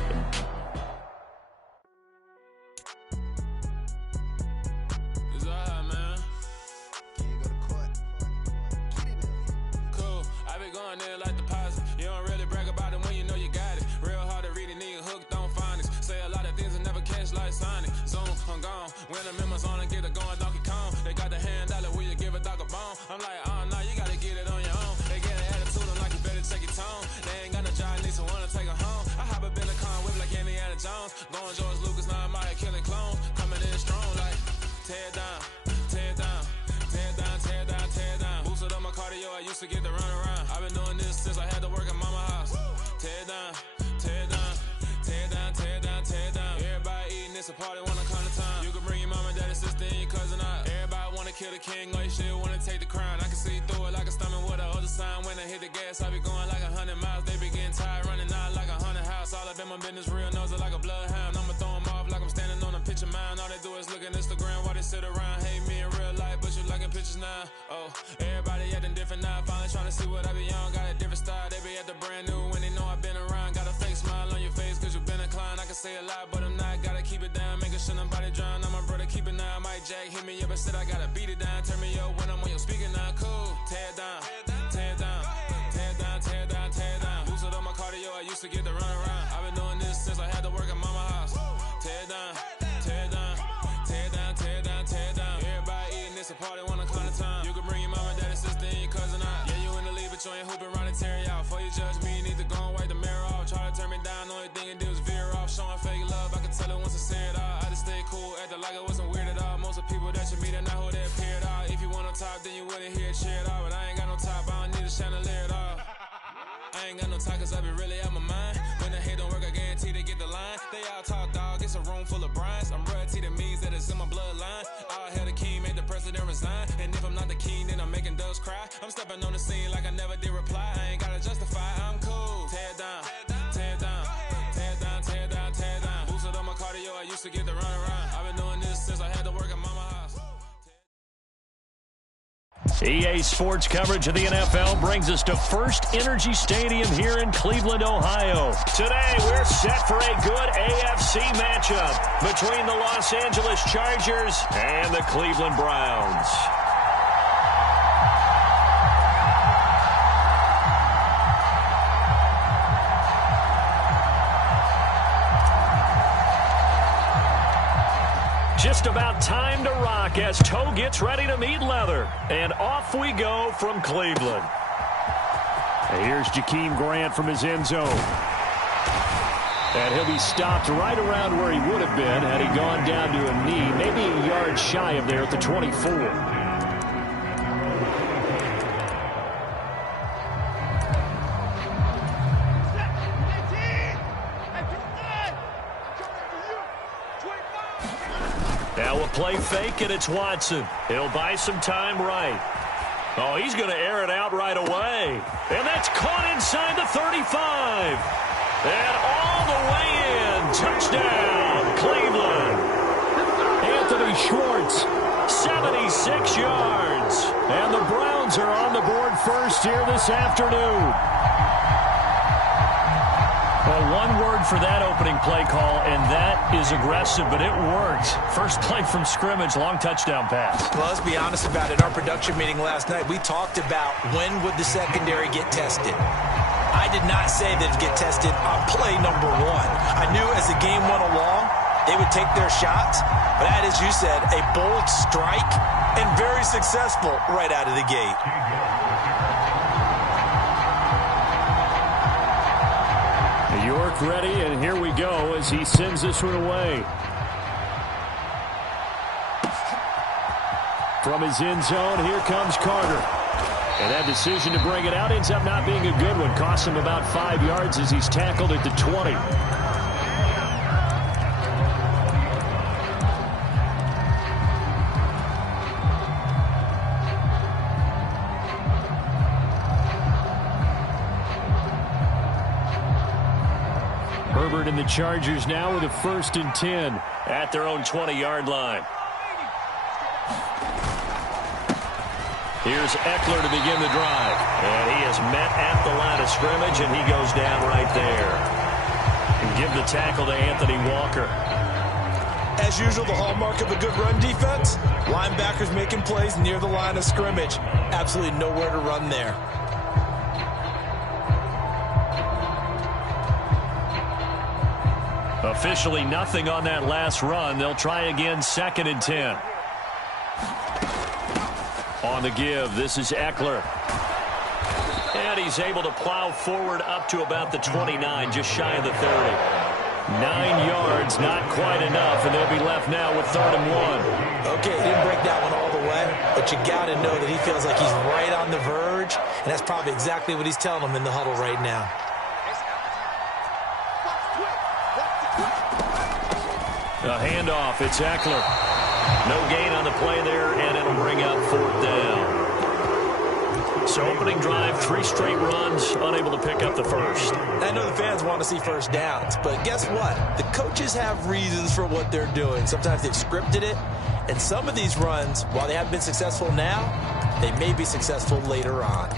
When I'm in my zone and get it going Donkey Kong. They got the hand dollar, will you give a dog a bone? I'm like, oh no, you gotta get it on your own. They get an attitude, I'm like, you better check your tone. They ain't got no job, need someone to take her home. I hop up in a car, whip like Indiana Jones. Going George Lucas, now I'm out here killing clones. Coming in strong like, tear down, tear down, tear down, tear down, tear down. Boosted up my cardio, I used to get to run around. I've been doing this since I had to work at mama house. Tear down, tear down, tear down, tear down, tear down. Everybody eating, it's a party when I come to time. You can bring your mama, daddy, sister, and your cousin out. Everybody wanna kill the king, or you shit wanna take the crown. I can see through it like a stomach with a other sign. When I hit the gas, I be going like 100 miles. They be getting tired, running out like 100 house. All up in my business, real nose like a bloodhound. I'ma throw them off like I'm standing on a picture mound. All they do is look at Instagram while they sit around. Hate me in real life, but you liking pictures now. Oh, everybody acting different now. Finally trying to see what I be on. Got a different style, they be at the brand new when they know I've been around. Got a fake smile on your face cause you been inclined. I can say a lot, but I'm not. Gotta keep it down, making sure nobody drown. I'm my brother, keep it now. Mike Jack hit me up and said I gotta beat it down. Turn me up when I'm on your speaker now. Cool, tear down, tear down, tear down, tear down, tear down. Boosted up my cardio, I used to get to run around. I've been doing this since I had to work at mama house. Tear down, tear down, tear down, tear down, tear down. Everybody eating, it's a party when I come to time. You can bring your mama, daddy, sister, and your cousin out. Yeah, you in the lead, but you ain't hooping around and tear out. Before you judge me, you need to go and wipe the mirror off. Try to turn me down, only thing you do is veer off. Showing fake love, I can tell it once I say it all. I just stay cool, acting like it wasn't weird at all. Most of the people that you meet are not who they appear at all. If you want on top, then you wouldn't hear it cheer at all. But I ain't got no top, I don't need a chandelier at all. I ain't got no talk cause I be really out my mind. When the hate don't work, I guarantee they get the line. They all talk dog, it's a room full of brines. I'm royalty, that means that it's in my bloodline. All hell the king, made the president resign. And if I'm not the king, then I'm making doves cry. I'm stepping on the scene like I never did reply. I ain't gotta justify, I'm cool. Tear down, tear down, tear down, tear down, tear down. Boosted up my cardio, I used to get to run around. I've been doing this since I had to work at mama house. EA Sports coverage of the NFL brings us to First Energy Stadium here in Cleveland, Ohio. Today, we're set for a good AFC matchup between the Los Angeles Chargers and the Cleveland Browns. Just about time to rock as toe gets ready to meet leather. And off we go from Cleveland. And here's Jakeem Grant from his end zone. And he'll be stopped right around where he would have been had he gone down to a knee, maybe a yard shy of there at the 24. Now we'll play fake, and it's Watson. He'll buy some time right. Oh, he's going to air it out right away. And that's caught inside the 35. And all the way in. Touchdown, Cleveland. Anthony Schwartz, 76 yards. And the Browns are on the board first here this afternoon. A one word for that opening play call, and that is aggressive, but it worked. First play from scrimmage, long touchdown pass. Well, let's be honest about it. In our production meeting last night, we talked about when would the secondary get tested. I did not say that it'd get tested on play number 1. I knew as the game went along, they would take their shots, but that, as you said, a bold strike and very successful right out of the gate. York ready, and here we go as he sends this one away. From his end zone, here comes Carter. And that decision to bring it out ends up not being a good one. Costs him about 5 yards as he's tackled at the 20. Herbert and the Chargers now with a 1st and 10 at their own 20-yard line. Here's Eckler to begin the drive. And he is met at the line of scrimmage, and he goes down right there. And give the tackle to Anthony Walker. As usual, the hallmark of a good run defense, linebackers making plays near the line of scrimmage. Absolutely nowhere to run there. Officially nothing on that last run. They'll try again, 2nd and 10. On the give, this is Eckler. And he's able to plow forward up to about the 29, just shy of the 30. 9 yards, not quite enough, and they'll be left now with 3rd and 1. Okay, he didn't break that one all the way, but you got to know that he feels like he's right on the verge, and that's probably exactly what he's telling them in the huddle right now. A handoff, it's Eckler. No gain on the play there, and it'll bring up 4th down. So opening drive, 3 straight runs, unable to pick up the first. I know the fans want to see first downs, but guess what? The coaches have reasons for what they're doing. Sometimes they've scripted it, and some of these runs, while they haven't been successful now, they may be successful later on.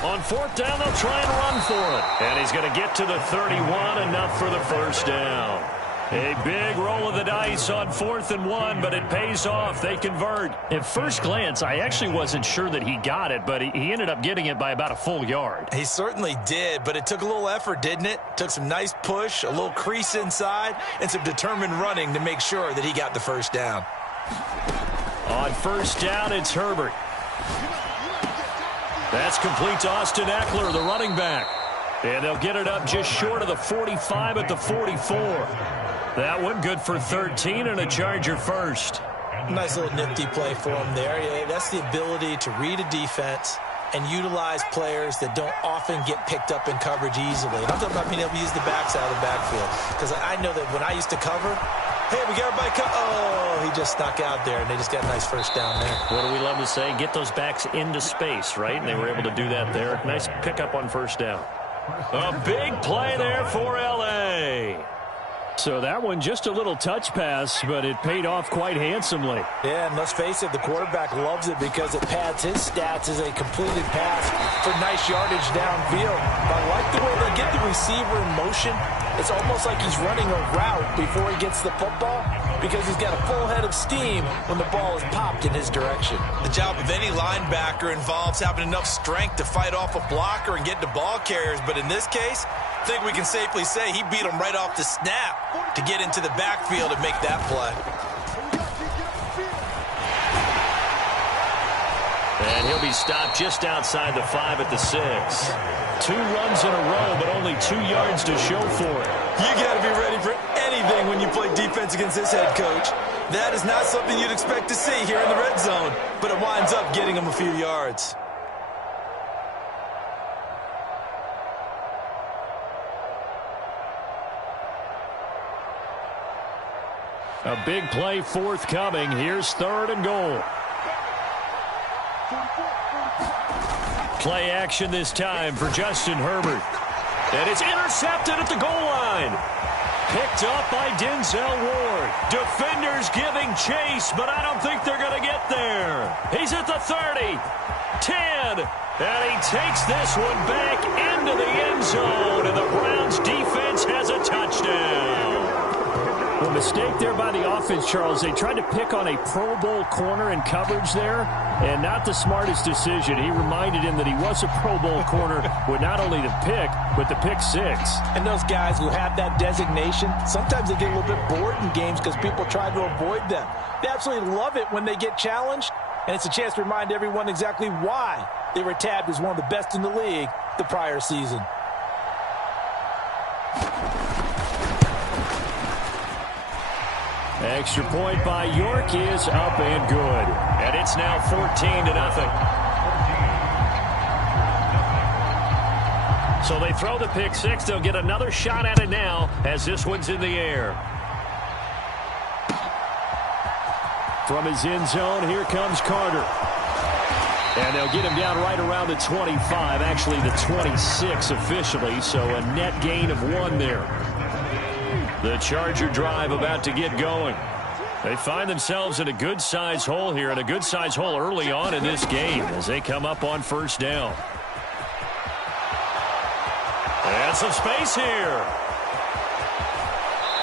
On 4th down, they'll try and run for it. And he's going to get to the 31, enough for the first down. A big roll of the dice on 4th and 1, but it pays off. They convert. At first glance, I actually wasn't sure that he got it, but he ended up getting it by about a full yard. He certainly did, but it took a little effort, didn't it? Took some nice push, a little crease inside, and some determined running to make sure that he got the first down. On 1st down, it's Herbert. That's complete to Austin Eckler, the running back. And they'll get it up just short of the 45 at the 44. That one good for 13 and a Charger first. Nice little nifty play for him there. Yeah, that's the ability to read a defense and utilize players that don't often get picked up in coverage easily. And I'm talking about being able to use the backs out of the backfield. Because I know that when I used to cover, hey, we got everybody oh, he just snuck out there, and they just got a nice first down there. What do we love to say? Get those backs into space, right? And they were able to do that there. Nice pickup on 1st down. A big play there for L.A. So that one just a little touch pass, but it paid off quite handsomely. Yeah, and let's face it, the quarterback loves it because it pads his stats as a completed pass for nice yardage downfield. I like the way they get the receiver in motion. It's almost like he's running a route before he gets the football because he's got a full head of steam when the ball is popped in his direction. The job of any linebacker involves having enough strength to fight off a blocker and get to ball carriers, but in this case, I think we can safely say he beat him right off the snap to get into the backfield and make that play. And he'll be stopped just outside the 5 at the 6. 2 runs in a row, but only 2 yards to show for it. You got to be ready for anything when you play defense against this head coach. That is not something you'd expect to see here in the red zone, but it winds up getting him a few yards. A big play forthcoming. Here's 3rd and goal. Play action this time for Justin Herbert. And it's intercepted at the goal line. Picked up by Denzel Ward. Defenders giving chase, but I don't think they're going to get there. He's at the 30, 10, and he takes this one back into the end zone, and the Browns defense has a touchdown. Well, mistake there by the offense, Charles. They tried to pick on a Pro Bowl corner in coverage there, and not the smartest decision. He reminded him that he was a Pro Bowl corner with not only the pick, but the pick six. And those guys who have that designation, sometimes they get a little bit bored in games because people try to avoid them. They absolutely love it when they get challenged, and it's a chance to remind everyone exactly why they were tabbed as one of the best in the league the prior season. Extra point by York is up and good. And it's now 14-0. So they throw the pick six. They'll get another shot at it now as this one's in the air. From his end zone, here comes Carter. And they'll get him down right around the 25, actually the 26 officially, so a net gain of 1 there. The Charger drive about to get going. They find themselves in a good-sized hole here, and a good-sized hole early on in this game as they come up on first down. And some space here.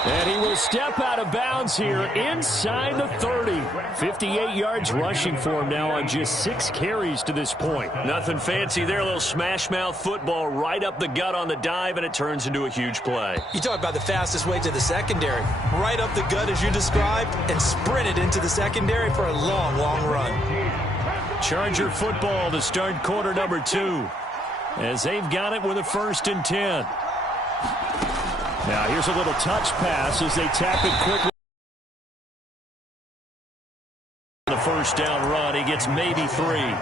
And he will step out of bounds here inside the 30. 58 yards rushing for him now on just 6 carries to this point. Nothing fancy there. A little smash-mouth football right up the gut on the dive, and it turns into a huge play. You talk about the fastest way to the secondary. Right up the gut as you described and sprinted into the secondary for a long, long run. Charger football to start quarter number 2 as they've got it with a 1st and 10. Now here's a little touch pass as they tap it quickly. The first down run, he gets maybe 3.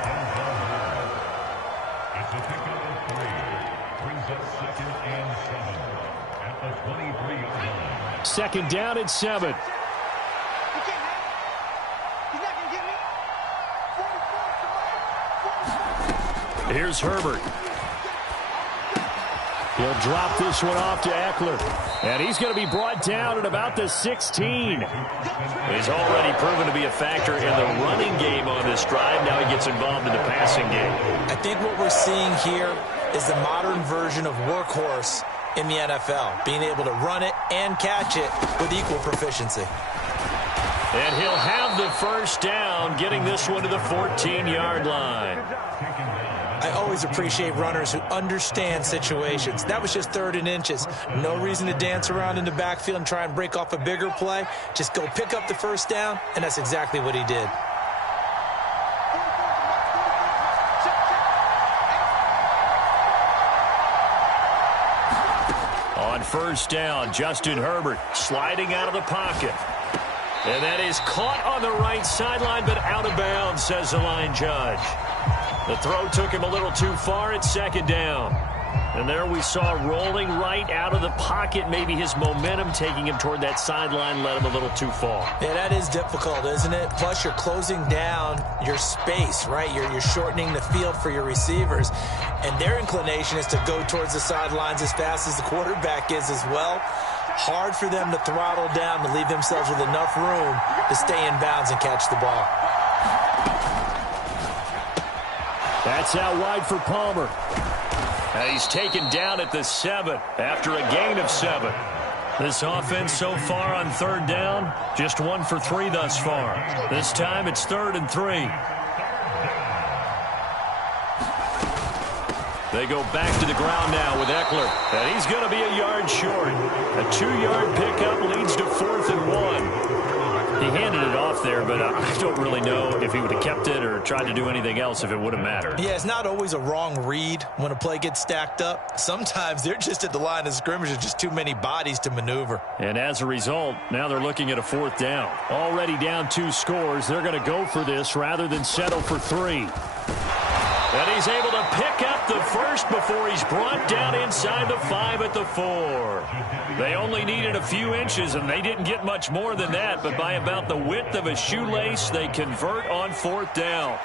Second down at 7. Here's Herbert. He'll drop this one off to Eckler. And he's going to be brought down at about the 16. He's already proven to be a factor in the running game on this drive. Now he gets involved in the passing game. I think what we're seeing here is the modern version of workhorse in the NFL, being able to run it and catch it with equal proficiency. And he'll have the first down, getting this one to the 14-yard line. I always appreciate runners who understand situations. That was just 3rd and inches. No reason to dance around in the backfield and try and break off a bigger play. Just go pick up the first down, and that's exactly what he did. On first down, Justin Herbert sliding out of the pocket. And that is caught on the right sideline, but out of bounds, says the line judge. The throw took him a little too far at 2nd down. And there we saw rolling right out of the pocket. Maybe his momentum taking him toward that sideline led him a little too far. Yeah, that is difficult, isn't it? Plus, you're closing down your space, right? You're shortening the field for your receivers. And their inclination is to go towards the sidelines as fast as the quarterback is as well. Hard for them to throttle down to leave themselves with enough room to stay in bounds and catch the ball. That's out wide for Palmer. And he's taken down at the 7 after a gain of 7. This offense so far on 3rd down, just 1 for 3 thus far. This time it's 3rd and 3. They go back to the ground now with Eckler. And he's going to be a yard short. A 2-yard pickup leads to 4th and 1. He handed it off there, but I don't really know if he would have kept it or tried to do anything else if it would have mattered. Yeah, it's not always a wrong read when a play gets stacked up. Sometimes they're just at the line of scrimmage. There's just too many bodies to maneuver. And as a result, now they're looking at a 4th down. Already down 2 scores. They're going to go for this rather than settle for 3. And he's able to pick up the first before he's brought down inside the 5 at the 4. They only needed a few inches, and they didn't get much more than that. But by about the width of a shoelace, they convert on 4th down.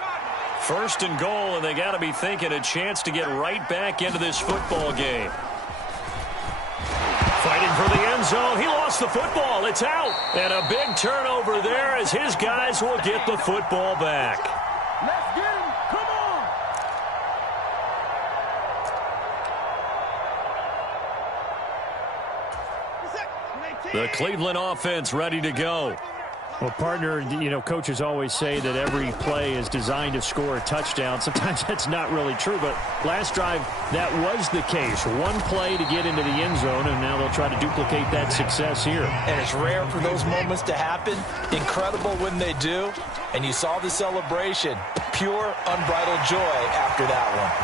First and goal, and they got to be thinking a chance to get right back into this football game. Fighting for the end zone. He lost the football. It's out. And a big turnover there as his guys will get the football back. Let's get him. Come on. The Cleveland offense ready to go. Well, partner, you know, coaches always say that every play is designed to score a touchdown. Sometimes that's not really true, but last drive, that was the case. One play to get into the end zone, and now they'll try to duplicate that success here. And it's rare for those moments to happen. Incredible when they do. And you saw the celebration. Pure, unbridled joy after that one.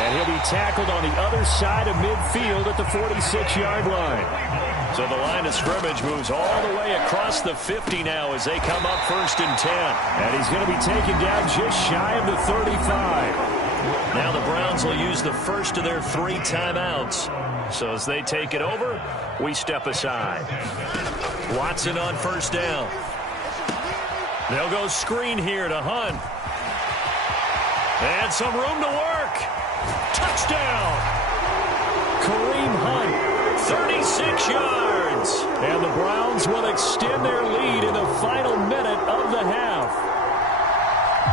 And he'll be tackled on the other side of midfield at the 46-yard line. So the line of scrimmage moves all the way across the 50 now as they come up 1st and 10. And he's going to be taken down just shy of the 35. Now the Browns will use the first of their 3 timeouts. So as they take it over, we step aside. Watson on 1st down. They'll go screen here to Hunt. And some room to work. Touchdown! Kareem Hunt, 36 yards. and the Browns will extend their lead in the final minute of the half.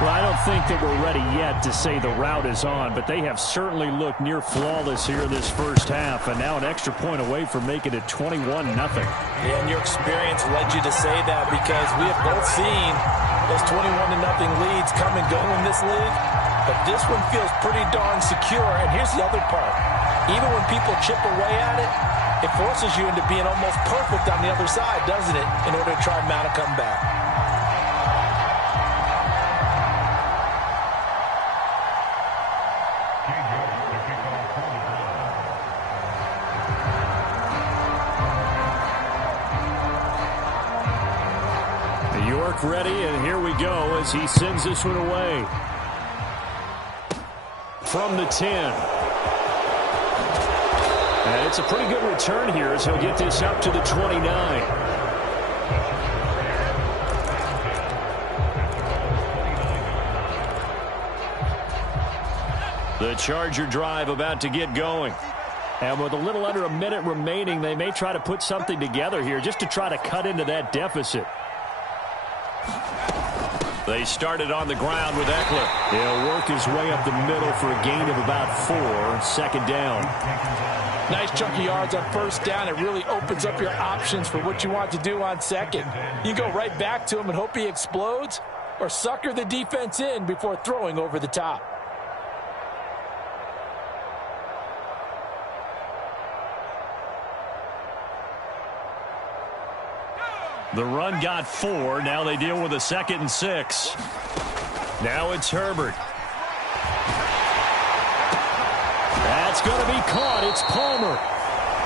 Well, I don't think that we're ready yet to say the route is on, but they have certainly looked near flawless here this first half, and now an extra point away from making it 21-0. Yeah, and your experience led you to say that because we have both seen those 21-0 leads come and go in this league, but this one feels pretty darn secure, and here's the other part. Even when people chip away at it, it forces you into being almost perfect on the other side, doesn't it, in order to try and mount a comeback. York ready, and here we go as he sends this one away. From the 10. And it's a pretty good return here as he'll get this up to the 29. The Charger drive about to get going. And with a little under a minute remaining, they may try to put something together here just to try to cut into that deficit. They started on the ground with Eckler. He'll work his way up the middle for a gain of about 4. 2nd down. Nice chunk of yards on 1st down. It really opens up your options for what you want to do on 2nd. You go right back to him and hope he explodes, or sucker the defense in before throwing over the top. The run got 4. Now they deal with a 2nd and 6. Now it's Herbert. That's going to be caught. It's Palmer.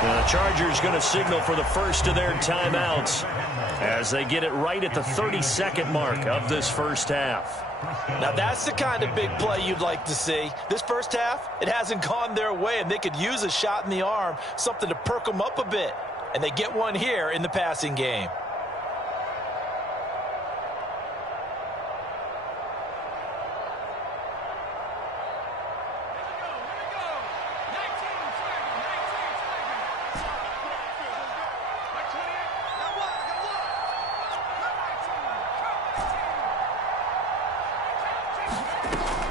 The Chargers going to signal for the first of their timeouts as they get it right at the 32nd mark of this first half. Now that's the kind of big play you'd like to see. This first half, it hasn't gone their way, and they could use a shot in the arm, something to perk them up a bit. And they get one here in the passing game.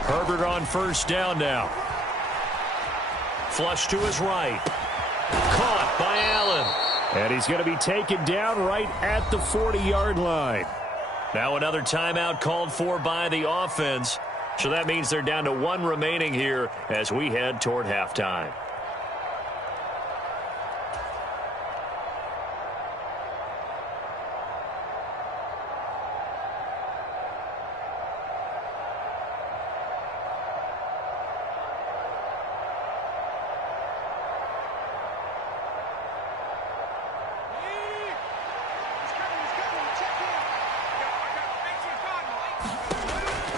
Herbert on 1st down now. Flush to his right. Caught by Allen. And he's going to be taken down right at the 40-yard line. Now another timeout called for by the offense. So that means they're down to 1 remaining here as we head toward halftime.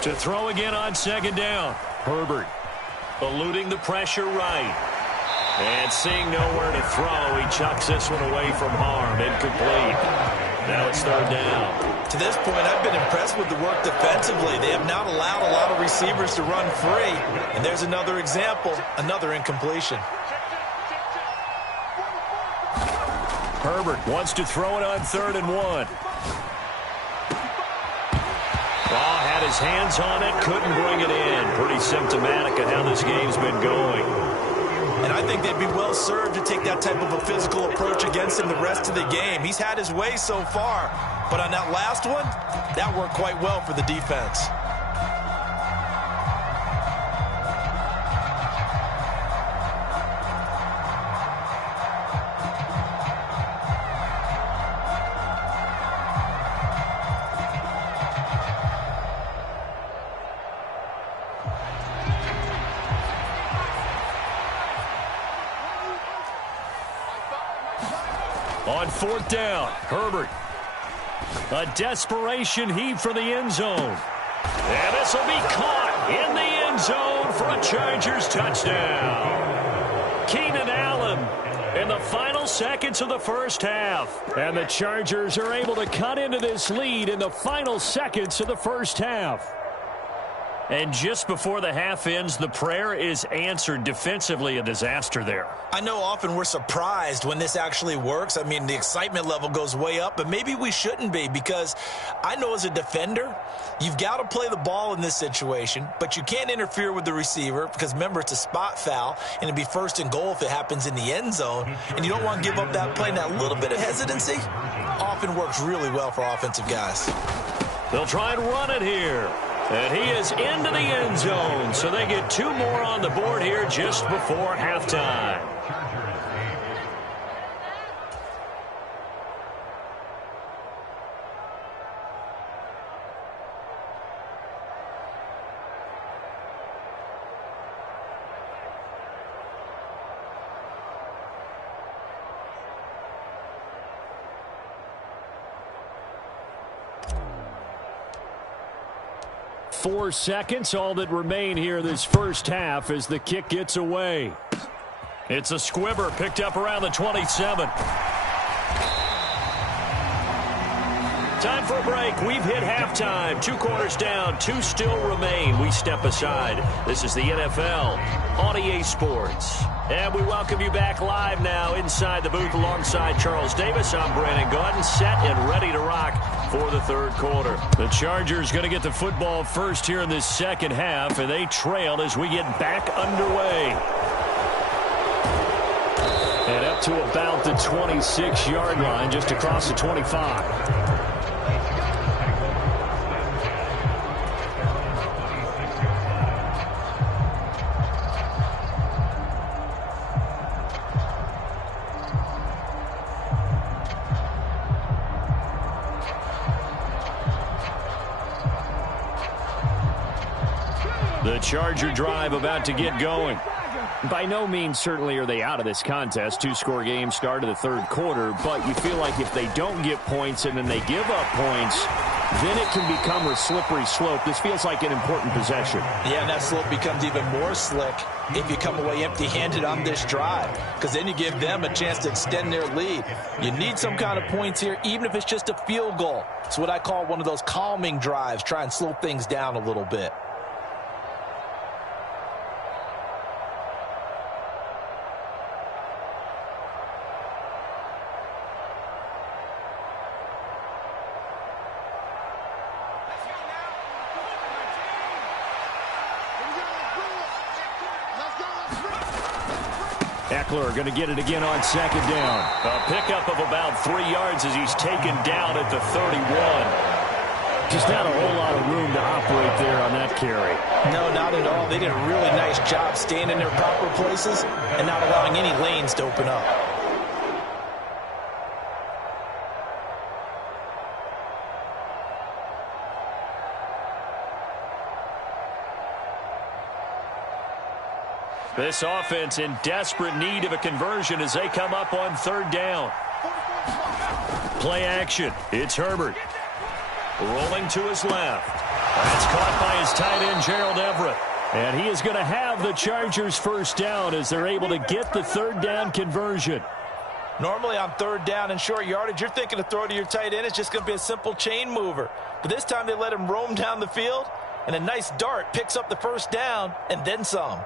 To throw again on 2nd down. Herbert eluding the pressure right. And seeing nowhere to throw, he chucks this one away from harm. Incomplete. Now it's 3rd down. To this point, I've been impressed with the work defensively. They have not allowed a lot of receivers to run free. And there's another example, another incompletion. Herbert wants to throw it on 3rd and 1. Had his hands on it, couldn't bring it in. Pretty symptomatic of how this game's been going. And I think they'd be well served to take that type of a physical approach against him the rest of the game. He's had his way so far, but on that last one, that worked quite well for the defense. On 4th down, Herbert. A desperation heave for the end zone. And this will be caught in the end zone for a Chargers touchdown. Keenan Allen in the final seconds of the first half. And the Chargers are able to cut into this lead in the final seconds of the first half. And just before the half ends, the prayer is answered. Defensively, a disaster there. I know often we're surprised when this actually works. I mean, the excitement level goes way up, but maybe we shouldn't be, because I know as a defender, you've got to play the ball in this situation, but you can't interfere with the receiver because, remember, it's a spot foul, and it'd be 1st and goal if it happens in the end zone, and you don't want to give up that play. And that little bit of hesitancy often works really well for offensive guys. They'll try and run it here. And he is into the end zone, so they get 2 more on the board here just before halftime. Four seconds, all that remain here this first half as the kick gets away. It's a squibber picked up around the 27. Time for a break. We've hit halftime. 2 quarters down, 2 still remain. We step aside. This is the NFL on EA Sports. And we welcome you back live now inside the booth alongside Charles Davis. I'm Brandon Gaudin, set and ready to rock for the 3rd quarter. The Chargers going to get the football first here in this second half, and they trail as we get back underway. And up to about the 26-yard line, just across the 25. The Charger drive about to get going. By no means certainly are they out of this contest. 2-score game start of the 3rd quarter, but you feel like if they don't get points and then they give up points, then it can become a slippery slope. This feels like an important possession. Yeah, and that slope becomes even more slick if you come away empty-handed on this drive, because then you give them a chance to extend their lead. You need some kind of points here, even if it's just a field goal. It's what I call one of those calming drives. Try and slow things down a little bit. Eckler going to get it again on 2nd down. A pickup of about 3 yards as he's taken down at the 31. Just not a whole lot of room to operate there on that carry. No, not at all. They did a really nice job staying in their proper places and not allowing any lanes to open up. This offense in desperate need of a conversion as they come up on 3rd down. Play action. It's Herbert. Rolling to his left. That's caught by his tight end, Gerald Everett. And he is going to have the Chargers first down as they're able to get the 3rd down conversion. Normally on third down and short yardage, you're thinking to throw to your tight end. It's just going to be a simple chain mover. But this time they let him roam down the field, and a nice dart picks up the first down and then some.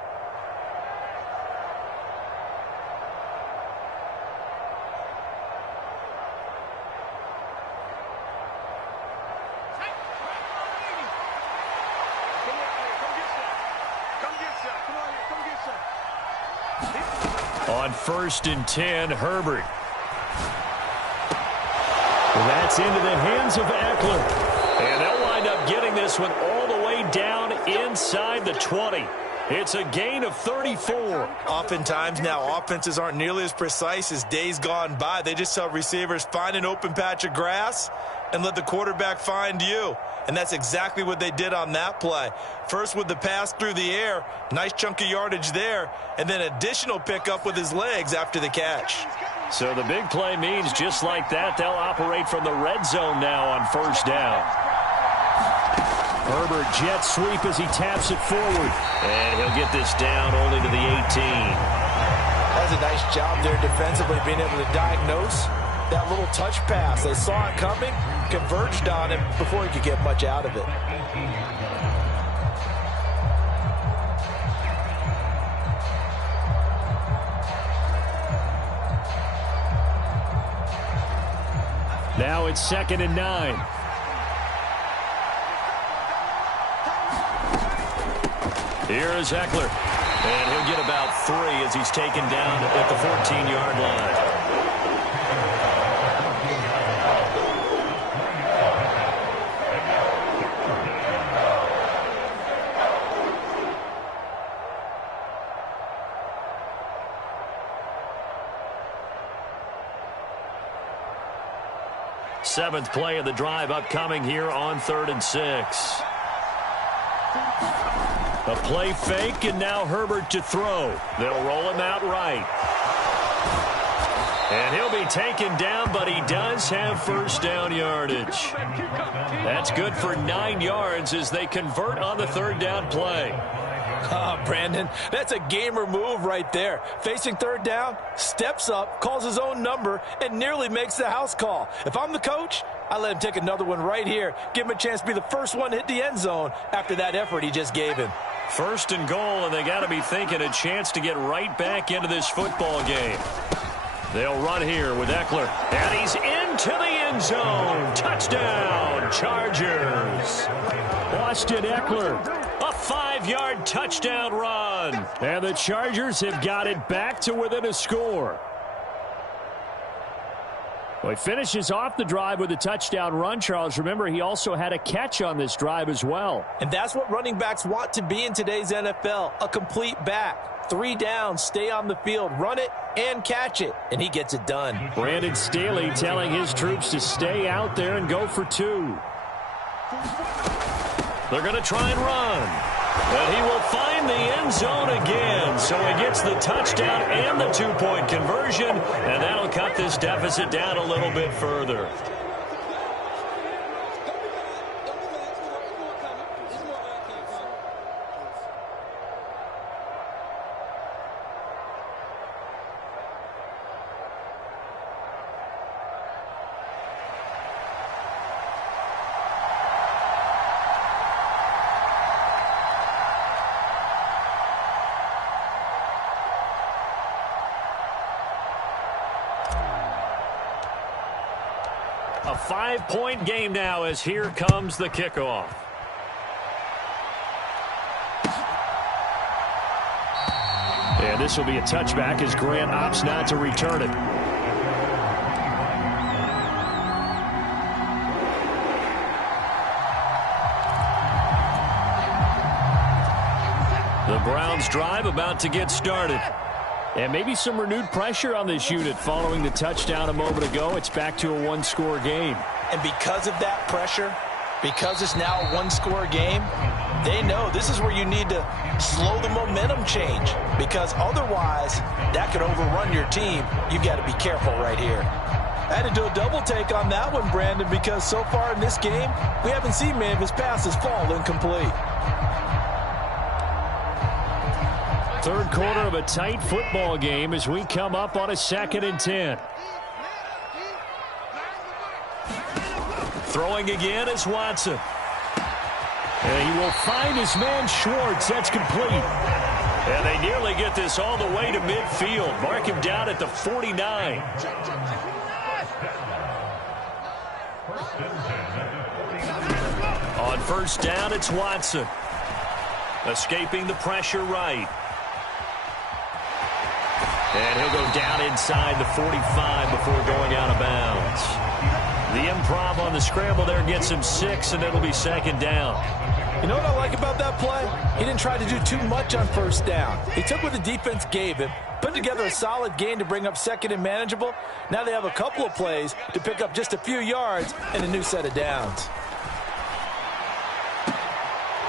On 1st and 10, Herbert. That's into the hands of Eckler. And they'll wind up getting this one all the way down inside the 20. It's a gain of 34. Oftentimes now, offenses aren't nearly as precise as days gone by. They just tell receivers, find an open patch of grass and let the quarterback find you. And that's exactly what they did on that play. First with the pass through the air, nice chunk of yardage there, and then additional pickup with his legs after the catch. So the big play means just like that, they'll operate from the red zone now on 1st down. Herbert jet sweep as he taps it forward. And he'll get this down only to the 18. That's a nice job there defensively, being able to diagnose that little touch pass. They saw it coming, converged on him before he could get much out of it. Now it's 2nd and 9. Here's Eckler. And he'll get about 3 as he's taken down at the 14-yard line. Seventh play of the drive upcoming here on 3rd and 6. A play fake, and now Herbert to throw. They'll roll him out right. And he'll be taken down, but he does have 1st down yardage. That's good for 9 yards as they convert on the 3rd down play. Brandon, that's a gamer move right there. Facing 3rd down, steps up, calls his own number, and nearly makes the house call. If I'm the coach, I let him take another one right here. Give him a chance to be the first one to hit the end zone after that effort he just gave him. 1st and goal, and they got to be thinking a chance to get right back into this football game. They'll run here with Eckler, and he's into the end zone. Touchdown, Chargers. Austin Eckler, a 5-yard touchdown run. And the Chargers have got it back to within a score. Well, he finishes off the drive with a touchdown run, Charles. Remember, he also had a catch on this drive as well. And that's what running backs want to be in today's NFL, a complete back. 3 down, stay on the field, run it, and catch it. And he gets it done. Brandon Staley telling his troops to stay out there and go for 2. They're going to try and run. But he will find the end zone again. So he gets the touchdown and the 2-point conversion. And that'll cut this deficit down a little bit further. A 5-point game now as here comes the kickoff. And this will be a touchback as Grant opts not to return it. The Browns drive about to get started. And maybe some renewed pressure on this unit following the touchdown a moment ago. It's back to a 1-score game. And because of that pressure, because it's now a 1-score game, they know this is where you need to slow the momentum change. Because otherwise, that could overrun your team. You've got to be careful right here. I had to do a double take on that one, Brandon, because so far in this game, we haven't seen many of his passes fall incomplete. Third quarter of a tight football game as we come up on a 2nd and 10. Throwing again is Watson. And he will find his man Schwartz. That's complete. And they nearly get this all the way to midfield. Mark him down at the 49. On first down, it's Watson. Escaping the pressure right. And he'll go down inside the 45 before going out of bounds. The improv on the scramble there gets him 6, and it'll be 2nd down. You know what I like about that play? He didn't try to do too much on first down. He took what the defense gave him, put together a solid gain to bring up 2nd and manageable. Now they have a couple of plays to pick up just a few yards and a new set of downs.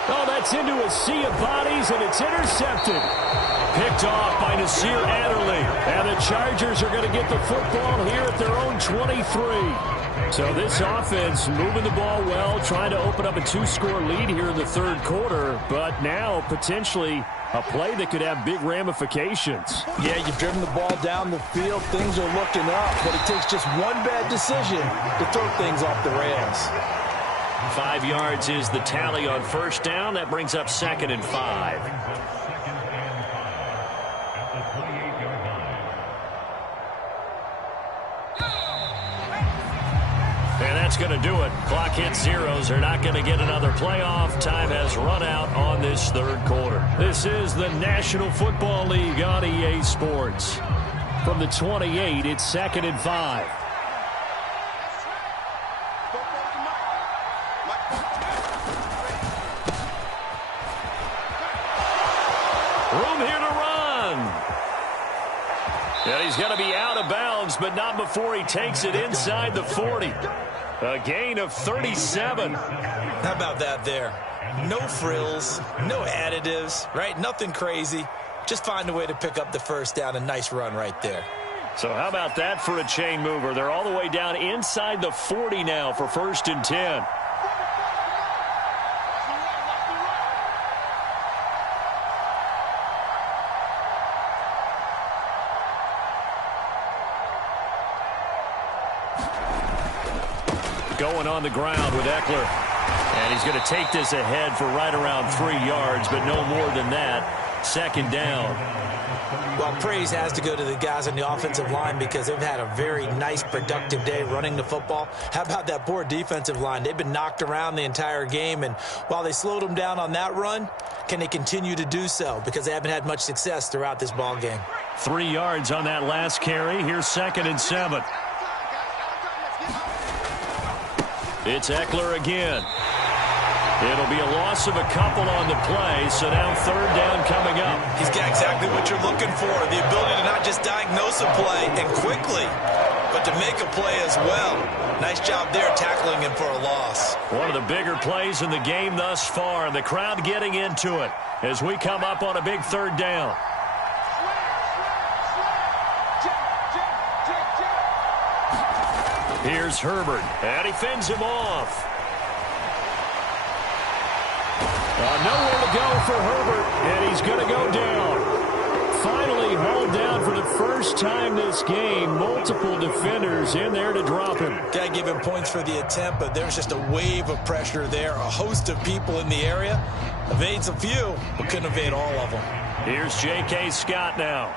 Oh, that's into a sea of bodies, and it's intercepted. Picked off by Nasir Adderley. And the Chargers are going to get the football here at their own 23. So this offense moving the ball well, trying to open up a 2-score lead here in the third quarter. But now potentially a play that could have big ramifications. Yeah, you've driven the ball down the field. Things are looking up, but it takes just one bad decision to throw things off the rails. 5 yards is the tally on first down. That brings up 2nd and 5. And that's going to do it. Clock hits zeros. They're not going to get another playoff. Time has run out on this third quarter. This is the National Football League on EA Sports. From the 28, it's 2nd and 5. Room here to run. And he's going to be out of bounds, but not before he takes it inside the 40. A gain of 37. How about that there? No frills, no additives, right? Nothing crazy. Just find a way to pick up the first down. A nice run right there. So how about that for a chain mover? They're all the way down inside the 40 now for 1st and 10. Going on the ground with Eckler. And he's going to take this ahead for right around 3 yards, but no more than that. 2nd down. Well, praise has to go to the guys on the offensive line because they've had a very nice, productive day running the football. How about that poor defensive line? They've been knocked around the entire game, and while they slowed them down on that run, can they continue to do so? Because they haven't had much success throughout this ball game. 3 yards on that last carry. Here's 2nd and 7. It's Eckler again. It'll be a loss of a couple on the play, so now 3rd down coming up. He's got exactly what you're looking for, the ability to not just diagnose a play and quickly, but to make a play as well. Nice job there tackling him for a loss. One of the bigger plays in the game thus far, and the crowd getting into it as we come up on a big 3rd down. Here's Herbert, and he fends him off. Nowhere to go for Herbert, and he's going to go down. Finally hauled down for the first time this game. Multiple defenders in there to drop him. Got to give him points for the attempt, but there's just a wave of pressure there. A host of people in the area. Evades a few, but couldn't evade all of them. Here's J.K. Scott now.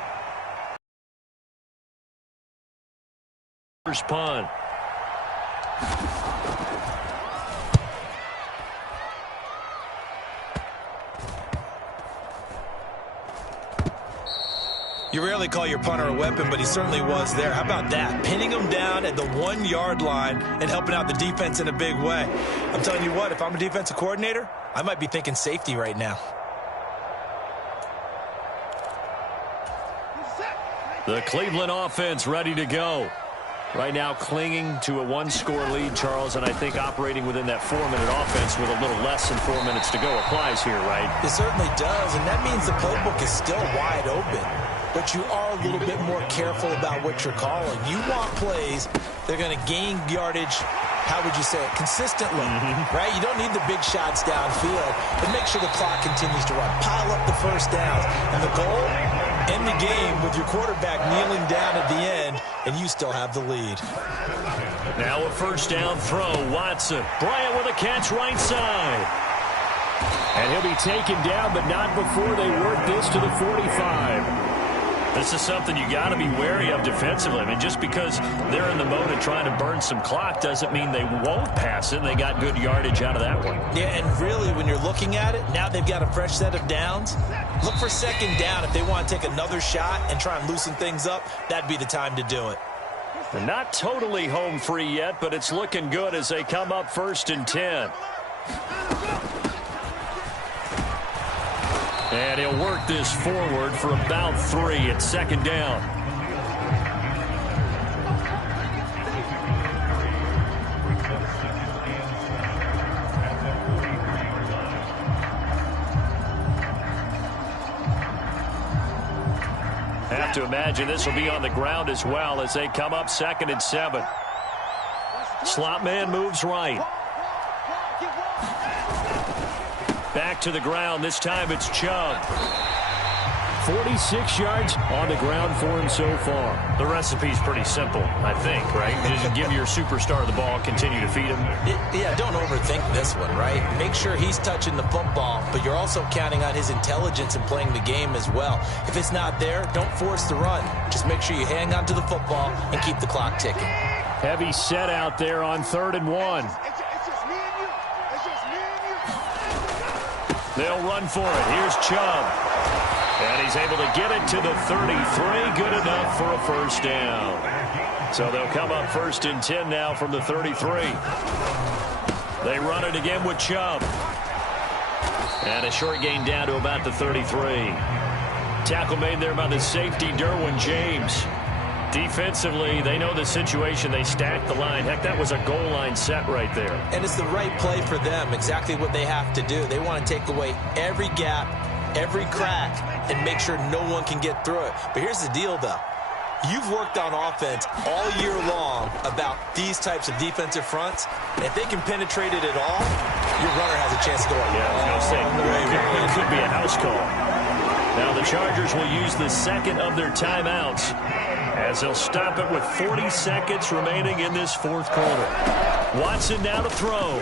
First punt. You rarely call your punter a weapon, but he certainly was there. How about that? Pinning him down at the 1-yard line and helping out the defense in a big way. I'm telling you what, if I'm a defensive coordinator, I might be thinking safety right now. The Cleveland offense ready to go. Right now clinging to a 1-score lead, Charles, and I think operating within that 4-minute offense with a little less than 4 minutes to go applies here, right? It certainly does, and that means the playbook is still wide open. But you are a little bit more careful about what you're calling. You want plays that are going to gain yardage how would you say it, consistently, right? You don't need the big shots downfield, but make sure the clock continues to run. Pile up the first downs. And the goal, end the game with your quarterback kneeling down at the end, and you still have the lead. Now a first down throw. Watson. Bryant with a catch right side. And he'll be taken down, but not before they work this to the 45. This is something you got to be wary of defensively. I mean, just because they're in the mode of trying to burn some clock doesn't mean they won't pass it. They got good yardage out of that one. Yeah, and really, when you're looking at it, now they've got a fresh set of downs. Look for second down. If they want to take another shot and try and loosen things up, that'd be the time to do it. They're not totally home free yet, but it's looking good as they come up 1st and 10. And he'll work this forward for about 3 at second down. Have to imagine this will be on the ground as well as they come up 2nd and 7. Slot man moves right. Back to the ground. This time it's Chubb. 46 yards on the ground for him so far. The recipe's pretty simple, I think, right? Just give your superstar the ball, continue to feed him. Yeah, don't overthink this one, right? Make sure he's touching the football, but you're also counting on his intelligence and playing the game as well. If it's not there, don't force the run. Just make sure you hang on to the football and keep the clock ticking. Heavy set out there on 3rd and 1. They'll run for it. Here's Chubb. And he's able to get it to the 33. Good enough for a first down. So they'll come up 1st and 10 now from the 33. They run it again with Chubb. And a short gain down to about the 33. Tackle made there by the safety, Derwin James. Defensively, they know the situation. They stack the line. Heck, that was a goal line set right there. And it's the right play for them, exactly what they have to do. They want to take away every gap, every crack, and make sure no one can get through it. But here's the deal, though. You've worked on offense all year long about these types of defensive fronts. And if they can penetrate it at all, your runner has a chance to go up. Yeah, I was going to say, it could be a house call. Now the Chargers will use the second of their timeouts, as they'll stop it with 40 seconds remaining in this 4th quarter. Watson now to throw.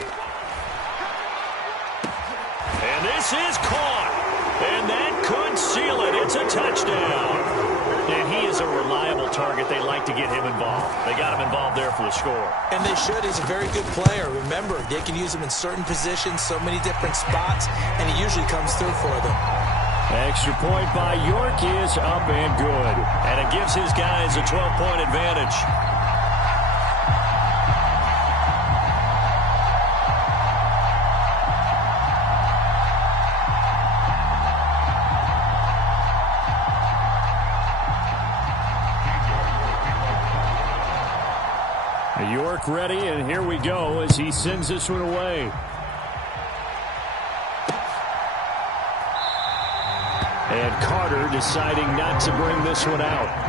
And this is caught. And that could seal it. It's a touchdown. And he is a reliable target. They like to get him involved. They got him involved there for the score. And they should. He's a very good player. Remember, they can use him in certain positions, so many different spots, and he usually comes through for them. Extra point by York is up and good. And it gives his guys a 12-point advantage. York ready, and here we go as he sends this one away. And Carter deciding not to bring this one out.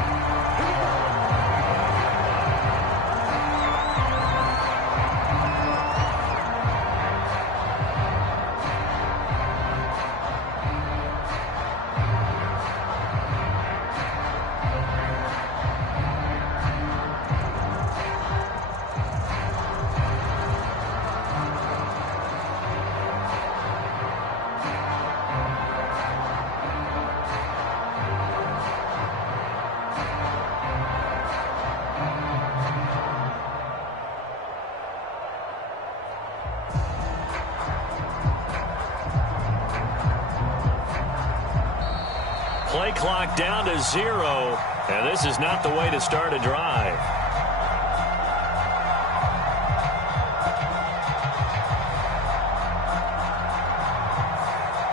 Play clock down to 0, and this is not the way to start a drive.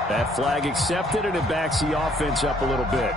That flag accepted, and it backs the offense up a little bit.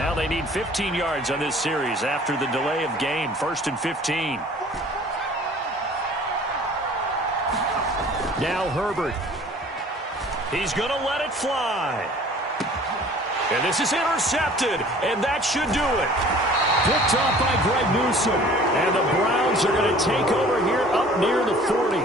Now they need 15 yards on this series after the delay of game. 1st and 15. Now Herbert. He's going to let it fly. And this is intercepted, and that should do it. Picked off by Greg Newsome. And the Browns are going to take over here up near the 40.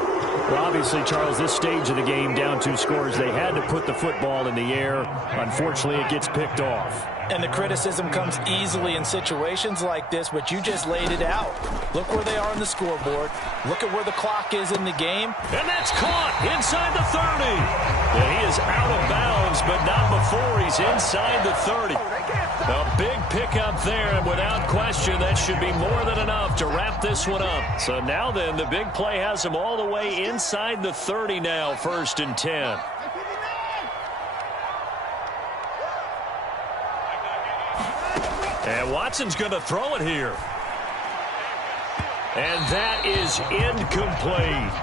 Well, obviously, Charles, this stage of the game, down 2 scores, they had to put the football in the air. Unfortunately, it gets picked off. And the criticism comes easily in situations like this, but you just laid it out. Look where they are on the scoreboard. Look at where the clock is in the game. And that's caught inside the 30. And he is out of bounds, but not before he's inside the 30. A big pickup there, and without question, that should be more than enough to wrap this one up. So now then, the big play has him all the way inside the 30 now, 1st and 10. And Watson's going to throw it here. And that is incomplete.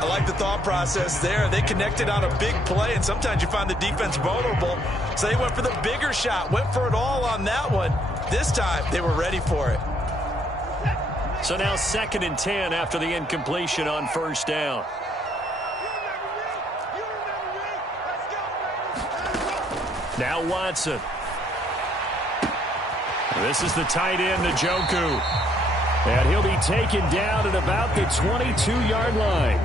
I like the thought process there. They connected on a big play, and sometimes you find the defense vulnerable. So they went for the bigger shot, went for it all on that one. This time, they were ready for it. So now 2nd and 10 after the incompletion on 1st down. Now Watson. This is the tight end, Njoku. And he'll be taken down at about the 22-yard line.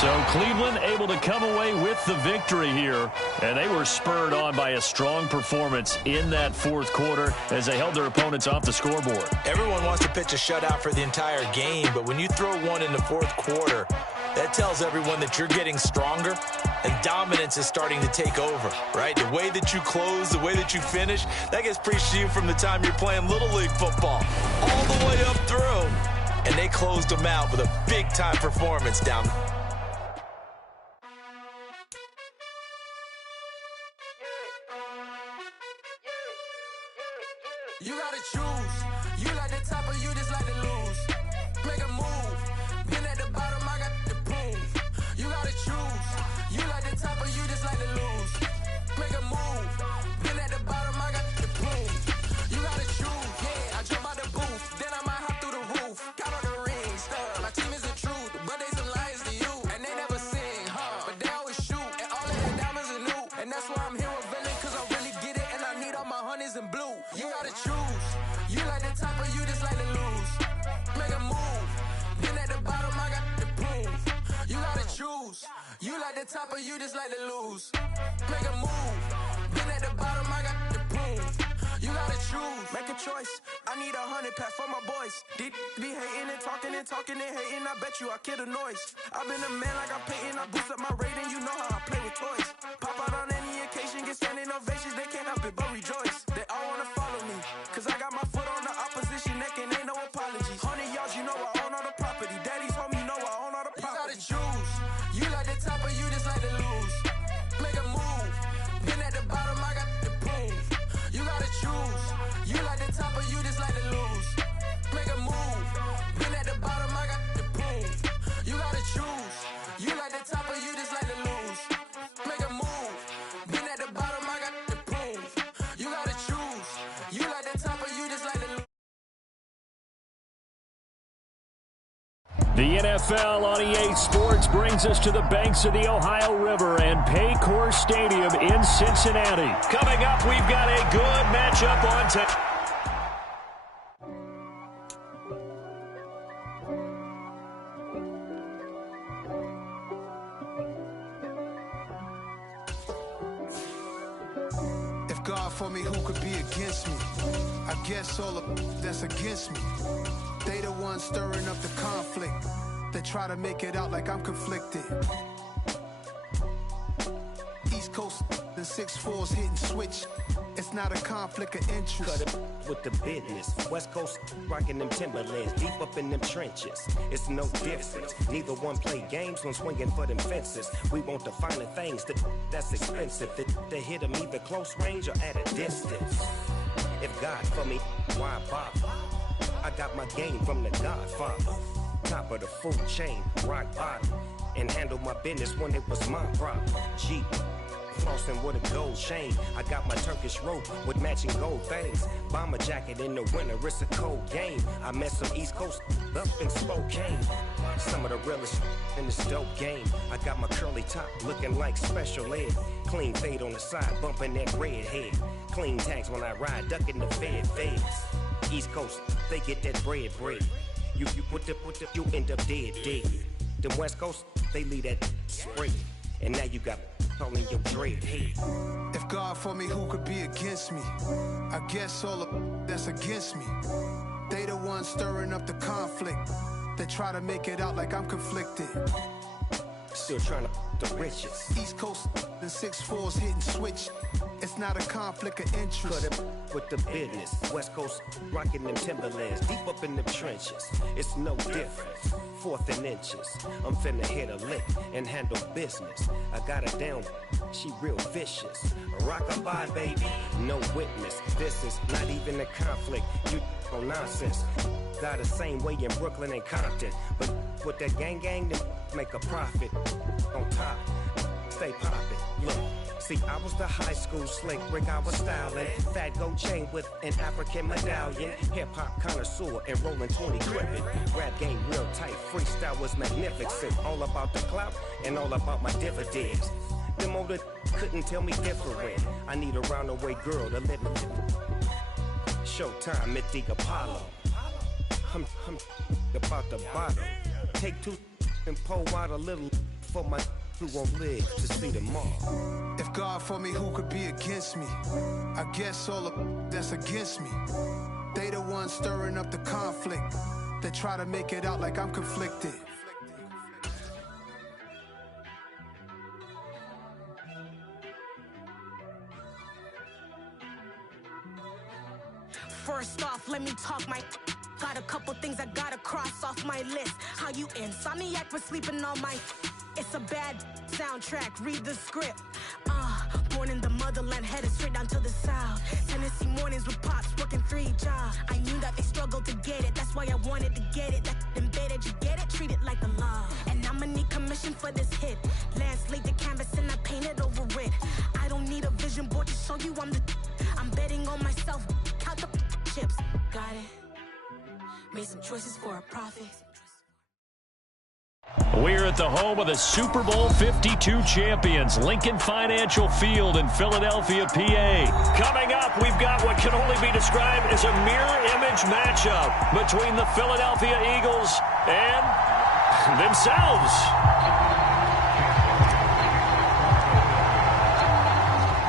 So Cleveland able to come away with the victory here. And they were spurred on by a strong performance in that 4th quarter as they held their opponents off the scoreboard. Everyone wants to pitch a shutout for the entire game, but when you throw one in the 4th quarter, that tells everyone that you're getting stronger and dominance is starting to take over, right? The way that you close, the way that you finish, that gets preached to you from the time you're playing Little League football all the way up through. And they closed them out with a big-time performance down there. You gotta choose. You like the top or you just like to lose. Make a move. Been at the bottom, I got the proof. You gotta choose. You like the top or you just like to lose. Make a move. Been at the bottom, I got the proof. You gotta choose. Yeah, I jump out the booth. Then I might hop through the roof. Got on the ring, stuff. My team is the truth, but they some liars to you. And they never sing, but they always shoot. And all of their diamonds are new. And that's why I'm here with Villain, cause I really get it. And I need all my honeys in blue. You gotta choose. You like the top or you just like to lose. Make a move. Been at the bottom, I got the proof. You gotta choose. You like the top or you just like to lose. Make a move. Been at the bottom, I got the proof. You gotta choose. Make a choice. I need 100 pack for my boys. Be hating and talking and hating. I bet you I kill the noise. I've been a man like I'm Peyton. I boost up my rating. You know how I play with toys. Pop out on any occasion, get standing ovations. They can't help it but rejoice. They all wanna follow me, cause I got my foot on the opposition neck and ain't no apologies. 100 yards, you know I own all the property. Daddy's home, you know I own all the property. You gotta choose. You like the top or you just like to lose. Make a move. Been at the bottom, I got the proof. You gotta choose. You like the top or you just like to lose. Make a move. Been at the bottom, I got the proof. You gotta choose. You like the top or you just like to lose. Make a move. Been at the bottom, I got the proof. You gotta choose. You like the top or you just like to lose. The NFL on EA Sports brings us to the banks of the Ohio River and Paycor Stadium in Cincinnati. Coming up, we've got a good matchup on tap. If God for me, who could be against me? I guess all of that's against me. They the ones stirring up the conflict. They try to make it out like I'm conflicted. East Coast and 6'4's hitting switch. It's not a conflict of interest. Cut it with the business. West Coast rocking them Timberlands, deep up in them trenches. It's no difference. Neither one play games when swinging for them fences. We want the finer things that's expensive. That hit them either close range or at a distance. If God for me, why bother? I got my game from the Godfather. top of the food chain, rock bottom, and handle my business when it was my problem. Jeep. Flossing with a gold chain. I got my Turkish rope with matching gold things. Bomber jacket in the winter, it's a cold game. I met some East Coast up in Spokane. Some of the realest in this dope game. I got my curly top looking like special ed. Clean fade on the side, bumping that red head. Clean tags when I ride, ducking the feds. East Coast, they get that bread. You you end up dead. Them West Coast, they leave that spread. And now you got all in your dread head. If God for me, who could be against me? I guess all the that's against me. They the ones stirring up the conflict. They try to make it out like I'm conflicted. Still trying to the riches. East Coast and 6'4s hitting switch. It's not a conflict of interest. Cut it with the business. West Coast rocking them Timberlands, deep up in the trenches. It's no difference. 4th and inches. I'm finna hit a lick and handle business. I got her down. She real vicious. Rockabye, baby. No witness. This is not even a conflict. You on nonsense. Got the same way in Brooklyn and Compton. But with that gang, then make a profit. On top, stay poppin'. Look, see, I was the high school slick Rick, I was styling. Fat gold chain with an African medallion. Hip-hop connoisseur and rolling 20 crippin'. Rap game real tight, freestyle was magnificent. All about the clout and all about my dividends. Them older couldn't tell me different. I need a round-the-way girl to live with. Showtime at the Apollo. I'm about the bottom. Take 2 and pour out a little for my who won't live to see tomorrow. If God for me, who could be against me? I guess all the that's against me. They the ones stirring up the conflict. They try to make it out like I'm conflicted. First off, let me talk my. Got a couple things I gotta cross off my list. How you insomniac for sleeping on my. It's a bad soundtrack, read the script. Born in the motherland, headed straight down to the south. Tennessee mornings with pops, working 3 jobs. I knew that they struggled to get it, that's why I wanted to get it. That embedded, you get it, treat it like the law. And I'ma need commission for this hit. Lance laid the canvas and I painted over it. I don't need a vision board to show you I'm betting on myself, count the chips. Got it, made some choices for a profit. We're at the home of the Super Bowl 52 champions, Lincoln Financial Field in Philadelphia, PA. Coming up, we've got what can only be described as a mirror image matchup between the Philadelphia Eagles and themselves.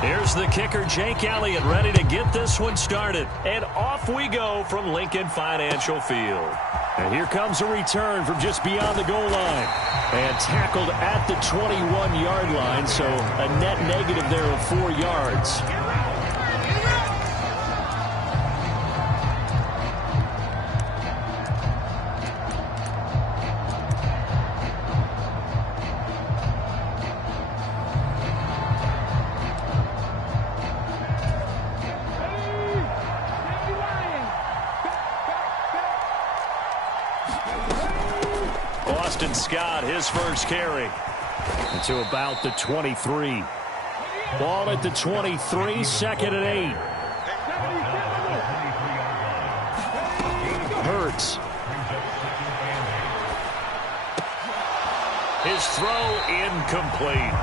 Here's the kicker, Jake Elliott, ready to get this one started. And off we go from Lincoln Financial Field. And here comes a return from just beyond the goal line. And tackled at the 21-yard line, so a net negative there of 4 yards. Scott, his first carry to about the 23. Ball at the 23, 2nd and 8. Hurts. His throw incomplete.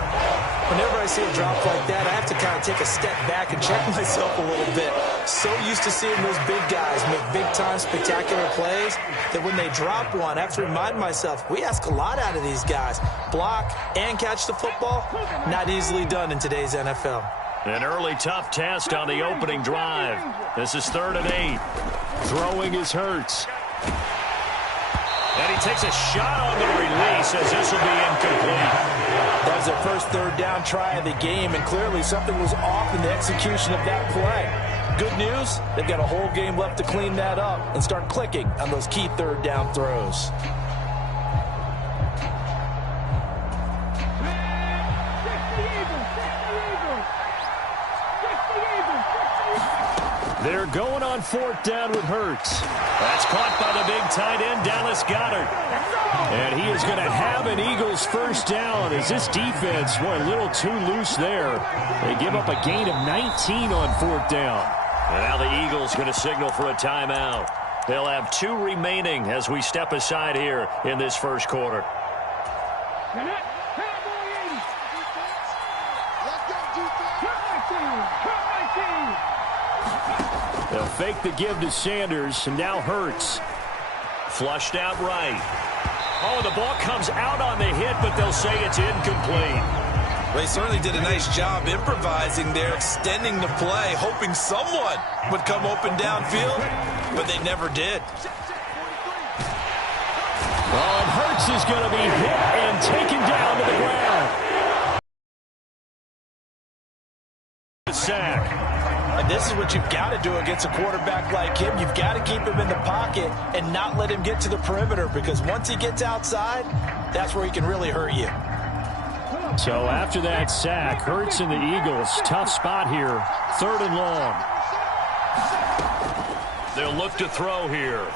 Whenever I see a drop like that, I have to kind of take a step back and check myself a little bit. So used to seeing those big guys make big-time spectacular plays that when they drop one, I have to remind myself, we ask a lot out of these guys. Block and catch the football, not easily done in today's NFL. An early tough test on the opening drive. This is 3rd and 8. Throwing is Hurts. And he takes a shot on the release as this will be incomplete. That was their first 3rd down try of the game, and clearly something was off in the execution of that play. Good news, they've got a whole game left to clean that up and start clicking on those key 3rd down throws. They're going on 4th down with Hurts. That's caught by the big tight end, Dallas Goedert. And he is going to have an Eagles first down as this defense, boy, a little too loose there. They give up a gain of 19 on fourth down. And now the Eagles going to signal for a timeout. They'll have 2 remaining as we step aside here in this first quarter. They'll fake the give to Sanders, and now Hurts. Flushed out right. Oh, the ball comes out on the hit, but they'll say it's incomplete. They certainly did a nice job improvising there, extending the play, hoping someone would come open downfield, but they never did. Oh, and Hurts is going to be hit and taken down to the ground. Sack. And this is what you've got to do against a quarterback like him. You've got to keep him in the pocket and not let him get to the perimeter, because once he gets outside, that's where he can really hurt you. So after that sack, Hurts and the Eagles, tough spot here, 3rd and long. They'll look to throw here.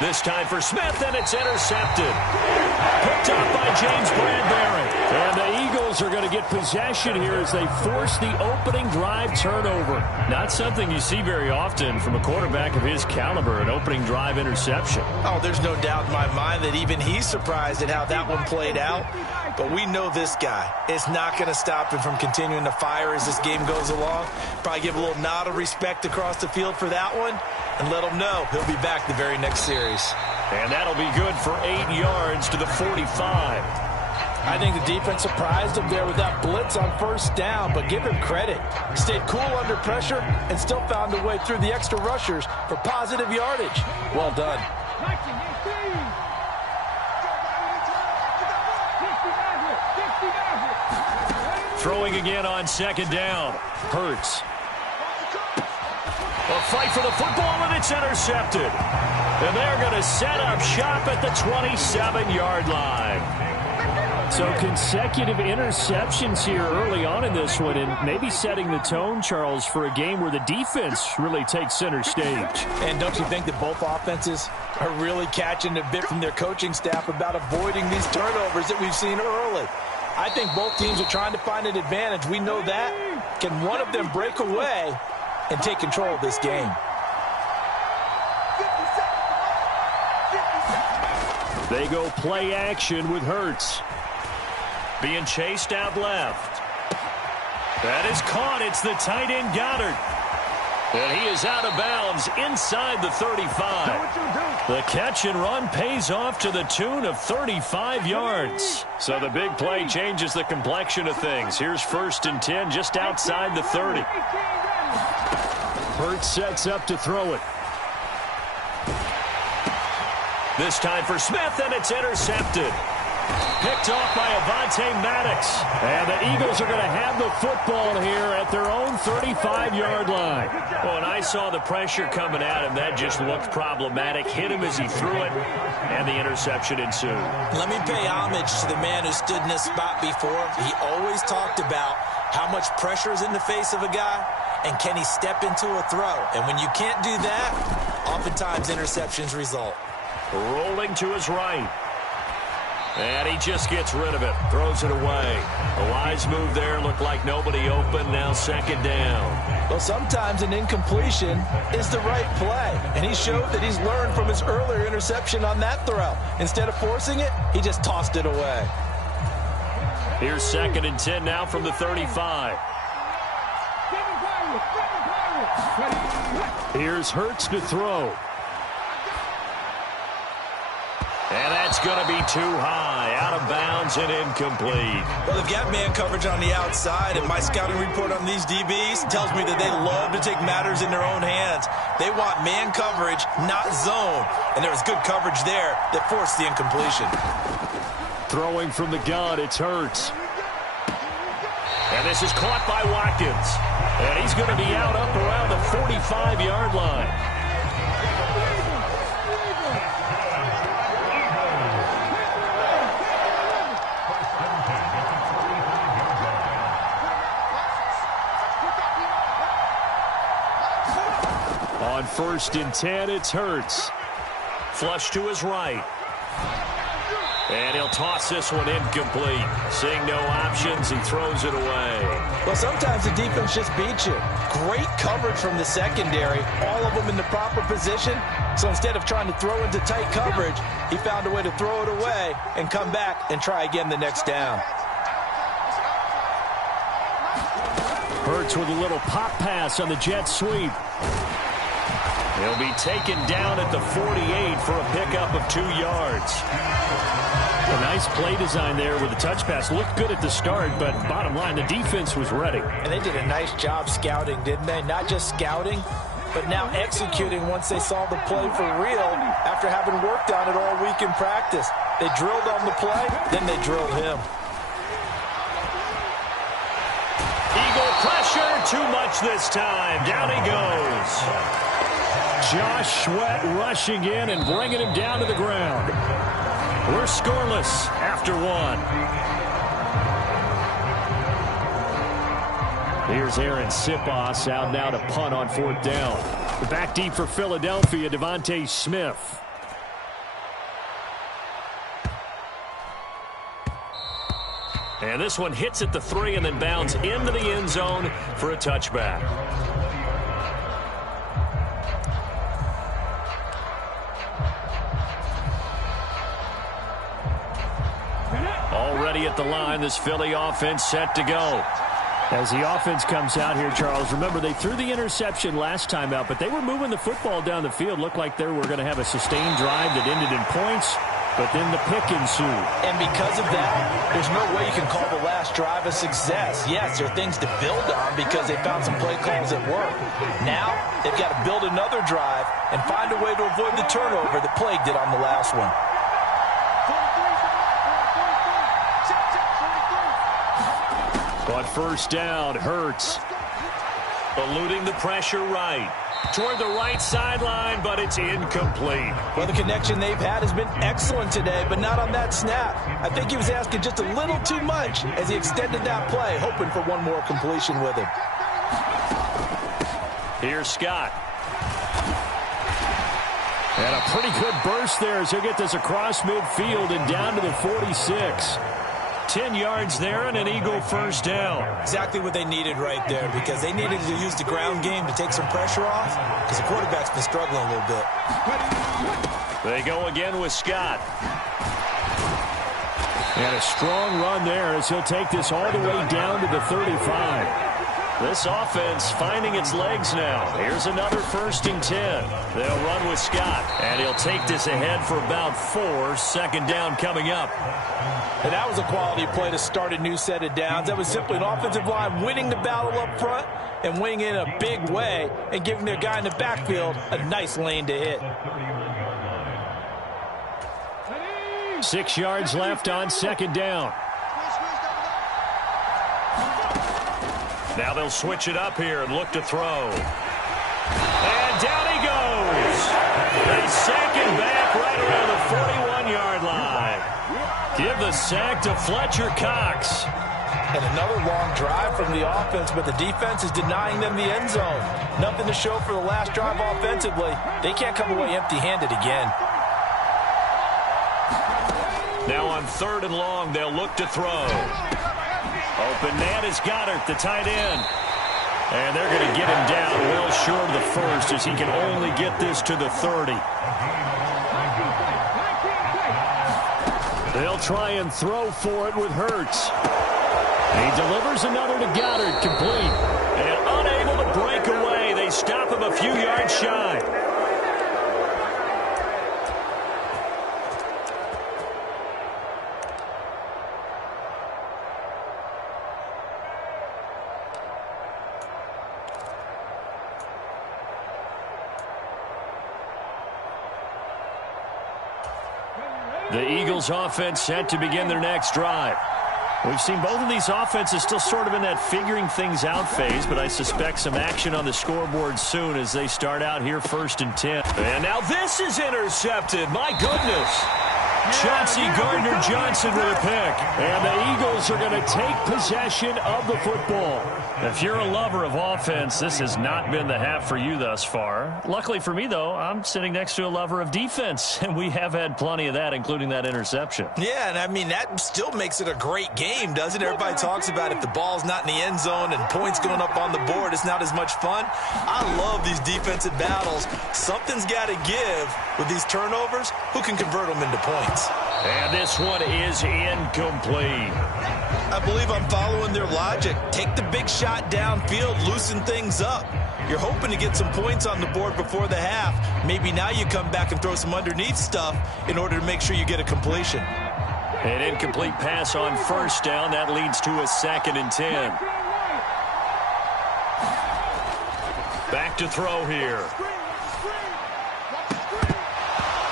This time for Smith, and it's intercepted. Picked up by James Bradbury. And the Eagles are going to get possession here as they force the opening drive turnover. Not something you see very often from a quarterback of his caliber, an opening drive interception. Oh, there's no doubt in my mind that even he's surprised at how that one played out. But we know this guy is not going to stop him from continuing to fire as this game goes along. Probably give a little nod of respect across the field for that one and let him know he'll be back the very next series. And that'll be good for 8 yards to the 45. I think the defense surprised him there with that blitz on first down, but give him credit. Stayed cool under pressure and still found a way through the extra rushers for positive yardage. Well done. Throwing again on 2nd down. Hurts. A fight for the football, and it's intercepted. And they're going to set up shop at the 27-yard line. So consecutive interceptions here early on in this one, and maybe setting the tone, Charles, for a game where the defense really takes center stage. And don't you think that both offenses are really catching a bit from their coaching staff about avoiding these turnovers that we've seen early? I think both teams are trying to find an advantage. We know that. Can one of them break away and take control of this game? They go play action with Hurts. Being chased out left. That is caught. It's the tight end Goedert. And he is out of bounds inside the 35. The catch and run pays off to the tune of 35 yards. So the big play changes the complexion of things. Here's 1st and 10 just outside the 30. Hurts sets up to throw it. This time for Smith, and it's intercepted. Picked off by Avonte Maddox. And the Eagles are going to have the football here at their own 35-yard line. Well, and I saw the pressure coming at him. That just looked problematic. Hit him as he threw it, and the interception ensued. Let me pay homage to the man who stood in this spot before. He always talked about how much pressure is in the face of a guy, and can he step into a throw. And when you can't do that, oftentimes interceptions result. Rolling to his right. And he just gets rid of it. Throws it away. A wise move there. Looked like nobody open. Now 2nd down. Well, sometimes an incompletion is the right play. And he showed that he's learned from his earlier interception on that throw. Instead of forcing it, he just tossed it away. Here's 2nd and 10 now from the 35. Here's Hurts to throw. And that's going to be too high, out of bounds and incomplete. Well, they've got man coverage on the outside, and my scouting report on these DBs tells me that they love to take matters in their own hands. They want man coverage, not zone. And there was good coverage there that forced the incompletion. Throwing from the gun, it's Hurts. And this is caught by Watkins. And he's going to be out up around the 45-yard line. On First and 10, it's Hurts. Flush to his right. And he'll toss this one incomplete. Seeing no options, he throws it away. Well, sometimes the defense just beats you. Great coverage from the secondary, all of them in the proper position. So instead of trying to throw into tight coverage, he found a way to throw it away and come back and try again the next down. Hurts with a little pop pass on the jet sweep. He'll be taken down at the 48 for a pickup of 2 yards. A nice play design there with the touch pass. Looked good at the start, but bottom line, the defense was ready. And they did a nice job scouting, didn't they? Not just scouting, but now executing once they saw the play for real after having worked on it all week in practice. They drilled on the play, then they drilled him. Eagle pressure, too much this time. Down he goes. Josh Sweat rushing in and bringing him down to the ground. We're scoreless after 1. Here's Aaron Sipos out now to punt on 4th down. Back deep for Philadelphia, Devontae Smith. And this one hits at the 3 and then bounds into the end zone for a touchback. Already at the line, this Philly offense set to go. As the offense comes out here, Charles, remember they threw the interception last time out, but they were moving the football down the field. Looked like they were going to have a sustained drive that ended in points, but then the pick ensued. And because of that, there's no way you can call the last drive a success. Yes, there are things to build on because they found some play calls that work. Now, they've got to build another drive and find a way to avoid the turnover that plagued it on the last one. But first down, Hurts. Eluding the pressure right. Toward the right sideline, but it's incomplete. Well, the connection they've had has been excellent today, but not on that snap. I think he was asking just a little too much as he extended that play, hoping for one more completion with him. Here's Scott. And a pretty good burst there as he'll get this across midfield and down to the 46. 10 yards there and an Eagle first down. Exactly what they needed right there because they needed to use the ground game to take some pressure off because the quarterback's been struggling a little bit. They go again with Scott. And a strong run there as he'll take this all the way down to the 35. This offense finding its legs now. Here's another 1st and 10. They'll run with Scott, and he'll take this ahead for about 4. 2nd down coming up. And that was a quality play to start a new set of downs. That was simply an offensive line winning the battle up front and winning in a big way and giving their guy in the backfield a nice lane to hit. 6 yards left on 2nd down. Now they'll switch it up here and look to throw. And down he goes. They sack him back right around the 41-yard line. Give the sack to Fletcher Cox. And another long drive from the offense, but the defense is denying them the end zone. Nothing to show for the last drive offensively. They can't come away empty-handed again. Now on 3rd and long, they'll look to throw. Open man is Goddard, the tight end. And they're going to get him down well short of the 1st as he can only get this to the 30. They'll try and throw for it with Hurts. He delivers another to Goddard, complete. And unable to break away. They stop him a few yards shy. The Eagles offense set to begin their next drive. We've seen both of these offenses still sort of in that figuring things out phase, but I suspect some action on the scoreboard soon as they start out here 1st and 10. And now this is intercepted. My goodness. Chauncey Gardner-Johnson with a pick. And the Eagles are going to take possession of the football. If you're a lover of offense, this has not been the half for you thus far. Luckily for me, though, I'm sitting next to a lover of defense, and we have had plenty of that, including that interception. Yeah, and I mean, that still makes it a great game, doesn't it? Everybody talks about if the ball's not in the end zone and points going up on the board, it's not as much fun. I love these defensive battles. Something's got to give with these turnovers. Who can convert them into points? And this one is incomplete. I believe I'm following their logic. Take the big shot downfield, loosen things up. You're hoping to get some points on the board before the half. Maybe now you come back and throw some underneath stuff in order to make sure you get a completion. An incomplete pass on first down. That leads to a 2nd and 10. Back to throw here.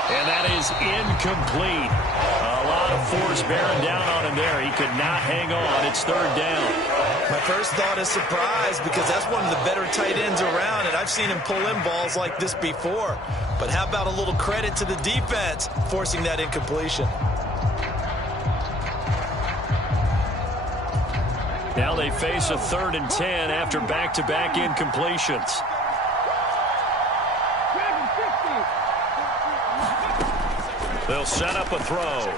And that is incomplete. A lot of force bearing down on him there. He could not hang on. It's 3rd down. My first thought is surprise because that's one of the better tight ends around, and I've seen him pull in balls like this before. But how about a little credit to the defense forcing that incompletion? Now they face a 3rd and 10 after back-to-back incompletions. They'll set up a throw.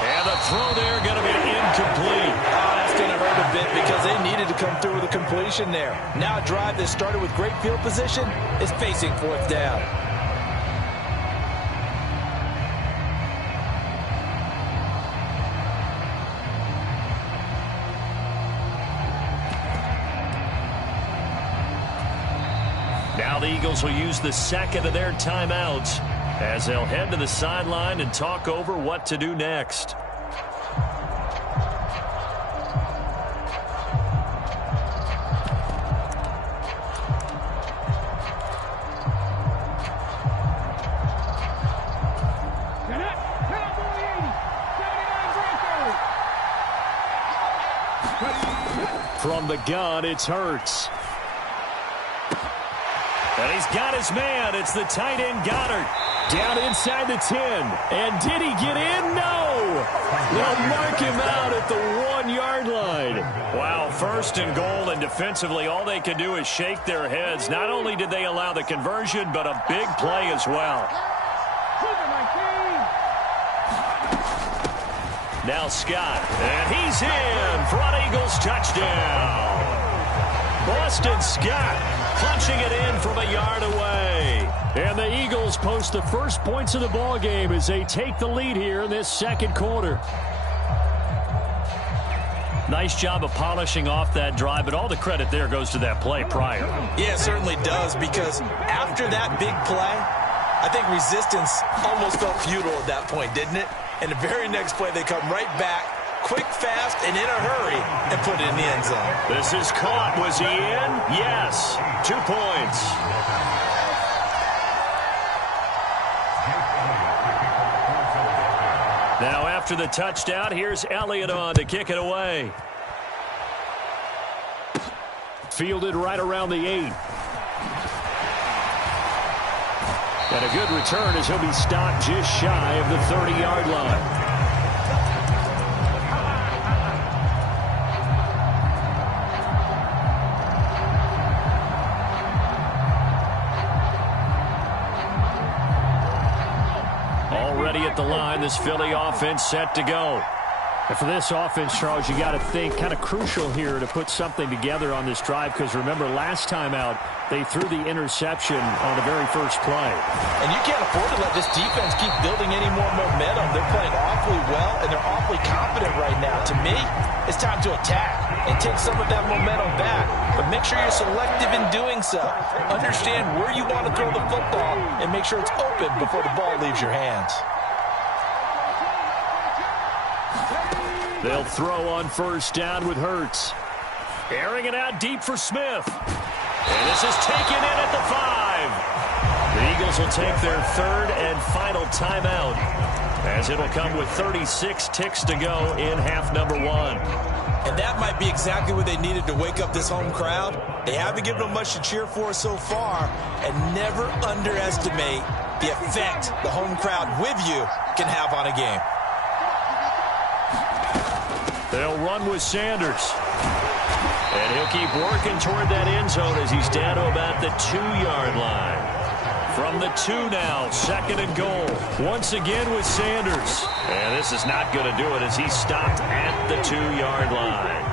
And the throw there going to be incomplete. Oh, that's going to hurt a bit because they needed to come through with a completion there. Now a drive that started with great field position is facing 4th down. Now the Eagles will use the 2nd of their timeouts as they'll head to the sideline and talk over what to do next. From the gun, it's Hurts. And he's got his man. It's the tight end Goddard. Down inside the 10. And did he get in? No. They'll mark him out at the 1-yard line. Wow, 1st and goal, and defensively all they can do is shake their heads. Not only did they allow the conversion, but a big play as well. Now Scott. And he's in. Front Eagles touchdown. Boston Scott punching it in from a yard away. And the Eagles post the first points of the ball game as they take the lead here in this 2nd quarter. Nice job of polishing off that drive, but all the credit there goes to that play prior. Yeah, it certainly does, because after that big play, I think resistance almost felt futile at that point, didn't it? And the very next play, they come right back, quick, fast, and in a hurry, and put it in the end zone. This is caught. Was he in? Yes. 2 points. Now after the touchdown, here's Elliott on to kick it away. Fielded right around the 8. And a good return as he'll be stopped just shy of the 30-yard line. Already at the line, this Philly offense set to go. And for this offense, Charles, you got to think kind of crucial here to put something together on this drive, because remember, last time out, they threw the interception on the very first play. And you can't afford to let this defense keep building any more momentum. They're playing awfully well, and they're awfully confident right now. To me, it's time to attack and take some of that momentum back. But make sure you're selective in doing so. Understand where you want to throw the football and make sure it's open before the ball leaves your hands. They'll throw on first down with Hurts. Airing it out deep for Smith. And this is taken in at the 5. The Eagles will take their 3rd and final timeout, as it'll come with 36 ticks to go in half number 1. And that might be exactly what they needed to wake up this home crowd. They haven't given them much to cheer for so far, and never underestimate the effect the home crowd with you can have on a game. They'll run with Sanders. And he'll keep working toward that end zone as he's down to about the 2-yard line. From the 2 now, 2nd and goal. Once again with Sanders. And this is not going to do it as he's stopped at the 2-yard line.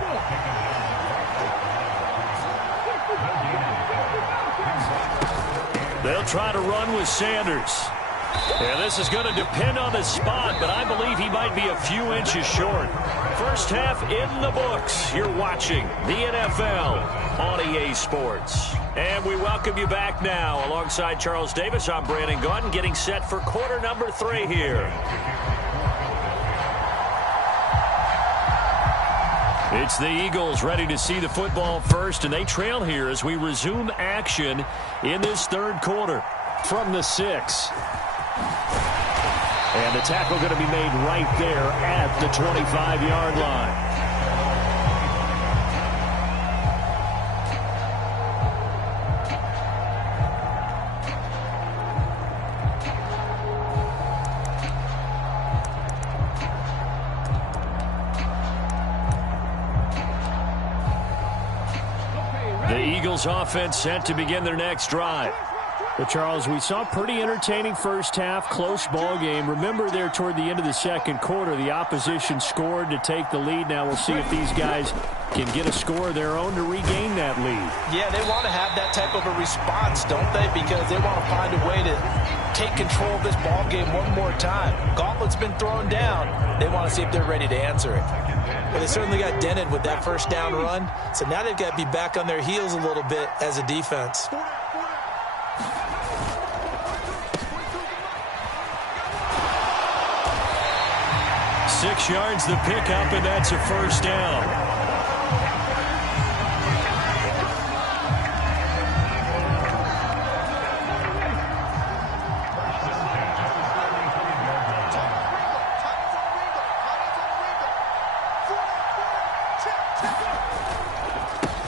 They'll try to run with Sanders. And this is going to depend on the spot, but I believe he might be a few inches short. First half in the books. You're watching the NFL on EA Sports. And we welcome you back now. Alongside Charles Davis, I'm Brandon Gaudin, getting set for quarter number 3 here. It's the Eagles ready to see the football first, and they trail here as we resume action in this 3rd quarter. From the 6. And the tackle going to be made right there at the 25-yard line. The Eagles offense set to begin their next drive. But, Charles, we saw a pretty entertaining first half, close ball game. Remember there toward the end of the 2nd quarter, the opposition scored to take the lead. Now we'll see if these guys can get a score of their own to regain that lead. Yeah, they want to have that type of a response, don't they? Because they want to find a way to take control of this ball game one more time. Gauntlet's been thrown down. They want to see if they're ready to answer it. Well, they certainly got dented with that first down run. So now they've got to be back on their heels a little bit as a defense. 6 yards the pickup, and that's a first down.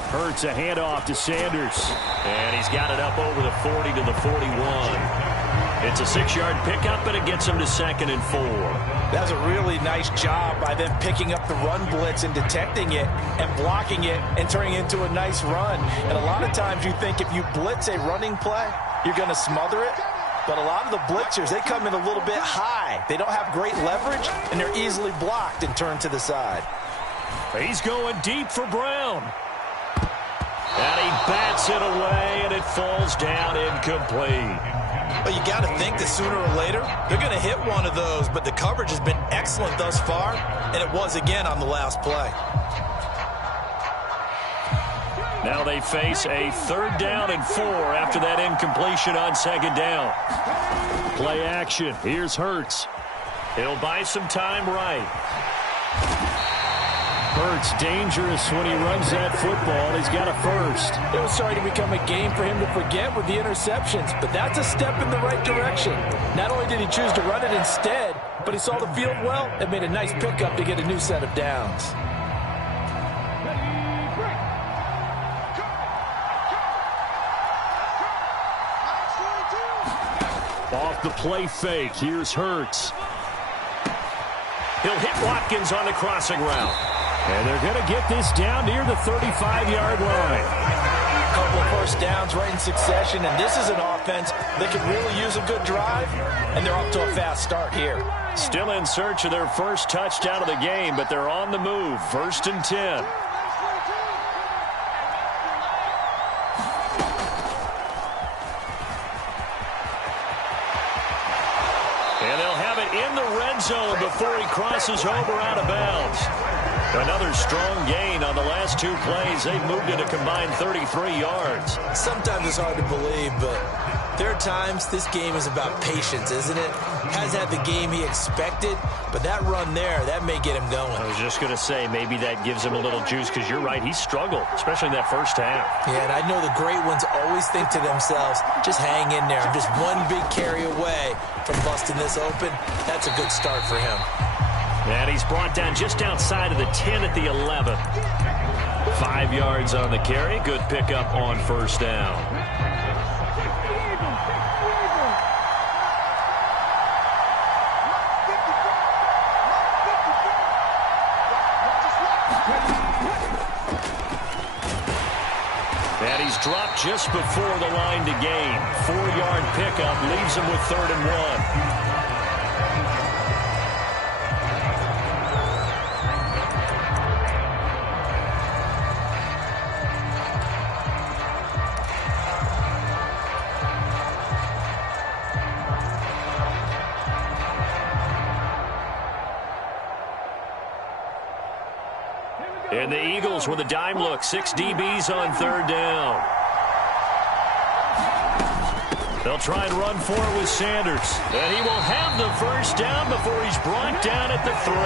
Hurts a handoff to Sanders, and he's got it up over the 40 to the 41. It's a 6-yard pickup, and it gets him to 2nd and 4. That's a really nice job by them picking up the run blitz and detecting it and blocking it and turning it into a nice run. And a lot of times you think if you blitz a running play, you're going to smother it. But a lot of the blitzers, they come in a little bit high. They don't have great leverage, and they're easily blocked and turned to the side. He's going deep for Brown. And he bats it away, and it falls down incomplete. Well, you got to think that sooner or later, they're going to hit one of those, but the coverage has been excellent thus far, and it was again on the last play. Now they face a 3rd down and 4 after that incompletion on 2nd down. Play action. Here's Hurts. He'll buy some time right. Hurts dangerous when he runs that football. He's got a first. It was starting to become a game for him to forget with the interceptions, but that's a step in the right direction. Not only did he choose to run it instead, but he saw the field well and made a nice pickup to get a new set of downs. Off the play fake, here's Hurts. He'll hit Watkins on the crossing route. And they're going to get this down near the 35-yard line. A couple of first downs right in succession, and this is an offense that could really use a good drive, and they're off to a fast start here. Still in search of their first touchdown of the game, but they're on the move. 1st and 10. And they'll have it in the red zone before he crosses over out of bounds. Another strong gain on the last 2 plays. They've moved it a combined 33 yards. Sometimes it's hard to believe, but there are times this game is about patience, isn't it? Has had the game he expected, but that run there, that may get him going. I was just going to say, maybe that gives him a little juice, because you're right, he struggled, especially in that first half. Yeah, and I know the great ones always think to themselves, just hang in there. I'm just one big carry away from busting this open. That's a good start for him. And he's brought down just outside of the 10 at the 11. 5 yards on the carry. Good pickup on 1st down. just before the line to gain. 4-yard pickup leaves them with 3rd and 1. And the Eagles with a dime look. 6 DBs on 3rd down. They'll try and run for it with Sanders. And he will have the first down before he's brought down at the 3.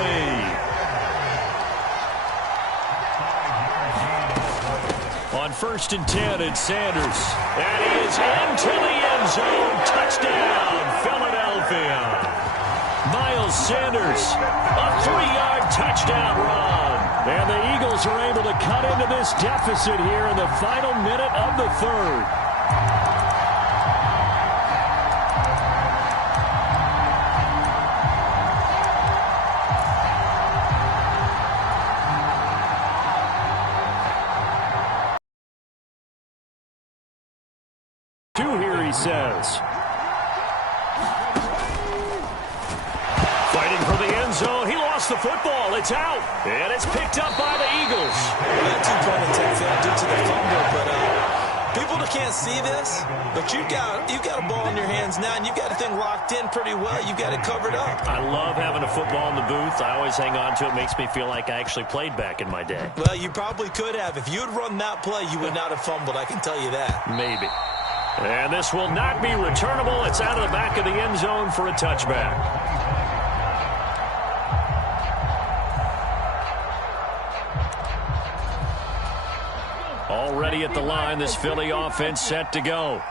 On 1st and 10, it's Sanders. And he is into the end zone. Touchdown, Philadelphia. Miles Sanders, a 3-yard touchdown run. And the Eagles are able to cut into this deficit here in the final minute of the 3rd. Two here, he says. Fighting for the end zone. He lost the football. It's out. And it's picked up by the Eagles. That 2-point attempt failed due to the fumble, but people that can't see this, but you've got a ball in your hands now, and you've got the thing locked in pretty well. You've got it covered up. I love having a football in the booth. I always hang on to it. Makes me feel like I actually played back in my day. Well, you probably could have. If you had run that play, you would not have fumbled. I can tell you that. Maybe. And this will not be returnable. It's out of the back of the end zone for a touchback. Already at the line, this Philly offense set to go.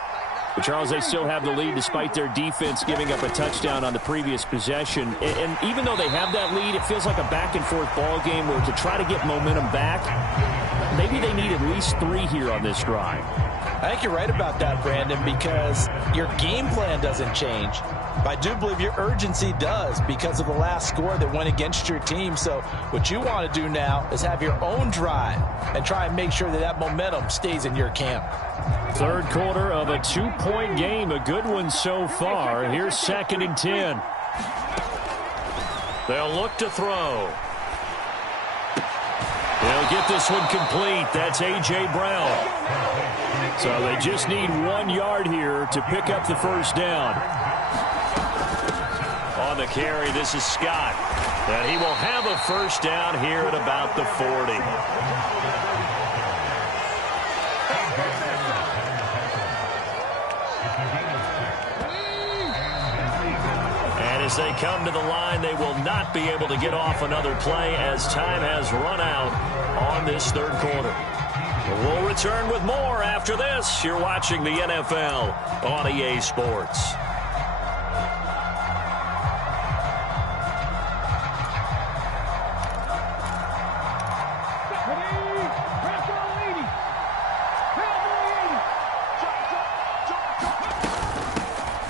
But Charles, they still have the lead despite their defense giving up a touchdown on the previous possession. And even though they have that lead, it feels like a back-and-forth ball game where to try to get momentum back, maybe they need at least 3 here on this drive. I think you're right about that, Brandon, because your game plan doesn't change. But I do believe your urgency does because of the last score that went against your team. So what you want to do now is have your own drive and try and make sure that that momentum stays in your camp. 3rd quarter of a 2-point game, a good one so far. Here's 2nd and 10. They'll look to throw. They'll get this one complete. That's A.J. Brown. So they just need 1 yard here to pick up the first down. On the carry, this is Scott. And he will have a first down here at about the 40. And as they come to the line, they will not be able to get off another play as time has run out on this 3rd quarter. We'll return with more after this. You're watching the NFL on EA Sports.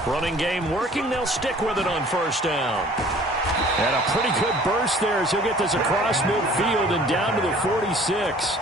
Running game working. They'll stick with it on 1st down. And a pretty good burst there as he'll get this across midfield and down to the 46.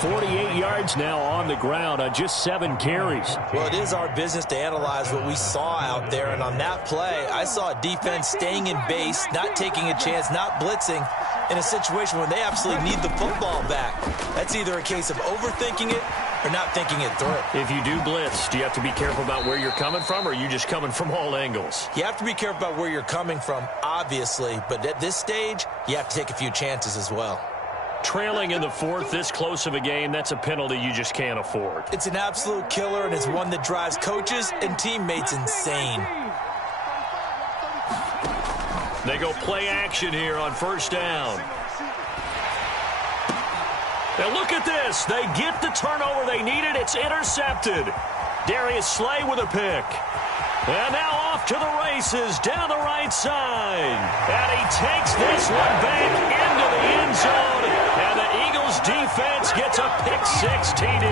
48 yards now on the ground on just 7 carries. Well, it is our business to analyze what we saw out there. And on that play, I saw a defense staying in base, not taking a chance, not blitzing in a situation where they absolutely need the football back. That's either a case of overthinking it or not thinking it through. If you do blitz, do you have to be careful about where you're coming from, or are you just coming from all angles? You have to be careful about where you're coming from, obviously. But at this stage, you have to take a few chances as well. Trailing in the 4th, this close of a game, that's a penalty you just can't afford. It's an absolute killer, and it's one that drives coaches and teammates insane. They go play action here on 1st down. Now look at this. They get the turnover they needed. It's intercepted. Darius Slay with a pick. And now off to the races down the right side. And he takes this one back into the end zone. And the Eagles defense gets a pick-6 TD.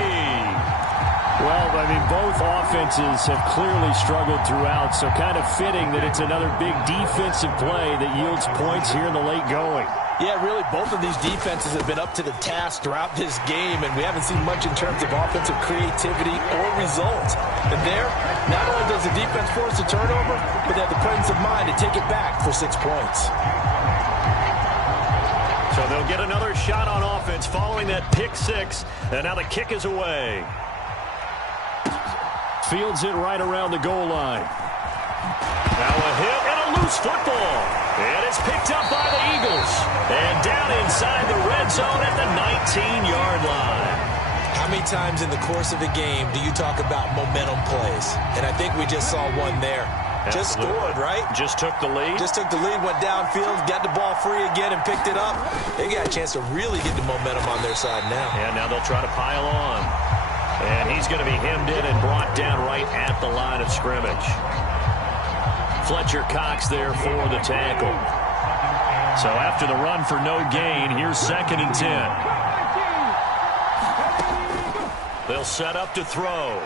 Well, I mean, both offenses have clearly struggled throughout, so kind of fitting that it's another big defensive play that yields points here in the late going. Yeah, really, both of these defenses have been up to the task throughout this game, and we haven't seen much in terms of offensive creativity or results. And there, not only does the defense force a turnover, but they have the presence of mind to take it back for 6 points. So they'll get another shot on offense following that pick six, and now the kick is away. Fields it right around the goal line. Now a hit and a loose football. And it's picked up by the Eagles. And down inside the red zone at the 19-yard line. How many times in the course of a game do you talk about momentum plays? And I think we just saw one there. Just scored, right? Just took the lead. Just took the lead, went downfield, got the ball free again, and picked it up. They got a chance to really get the momentum on their side now. And now they'll try to pile on. And he's going to be hemmed in and brought down right at the line of scrimmage. Fletcher Cox there for the tackle. So after the run for no gain, here's 2nd and 10. They'll set up to throw.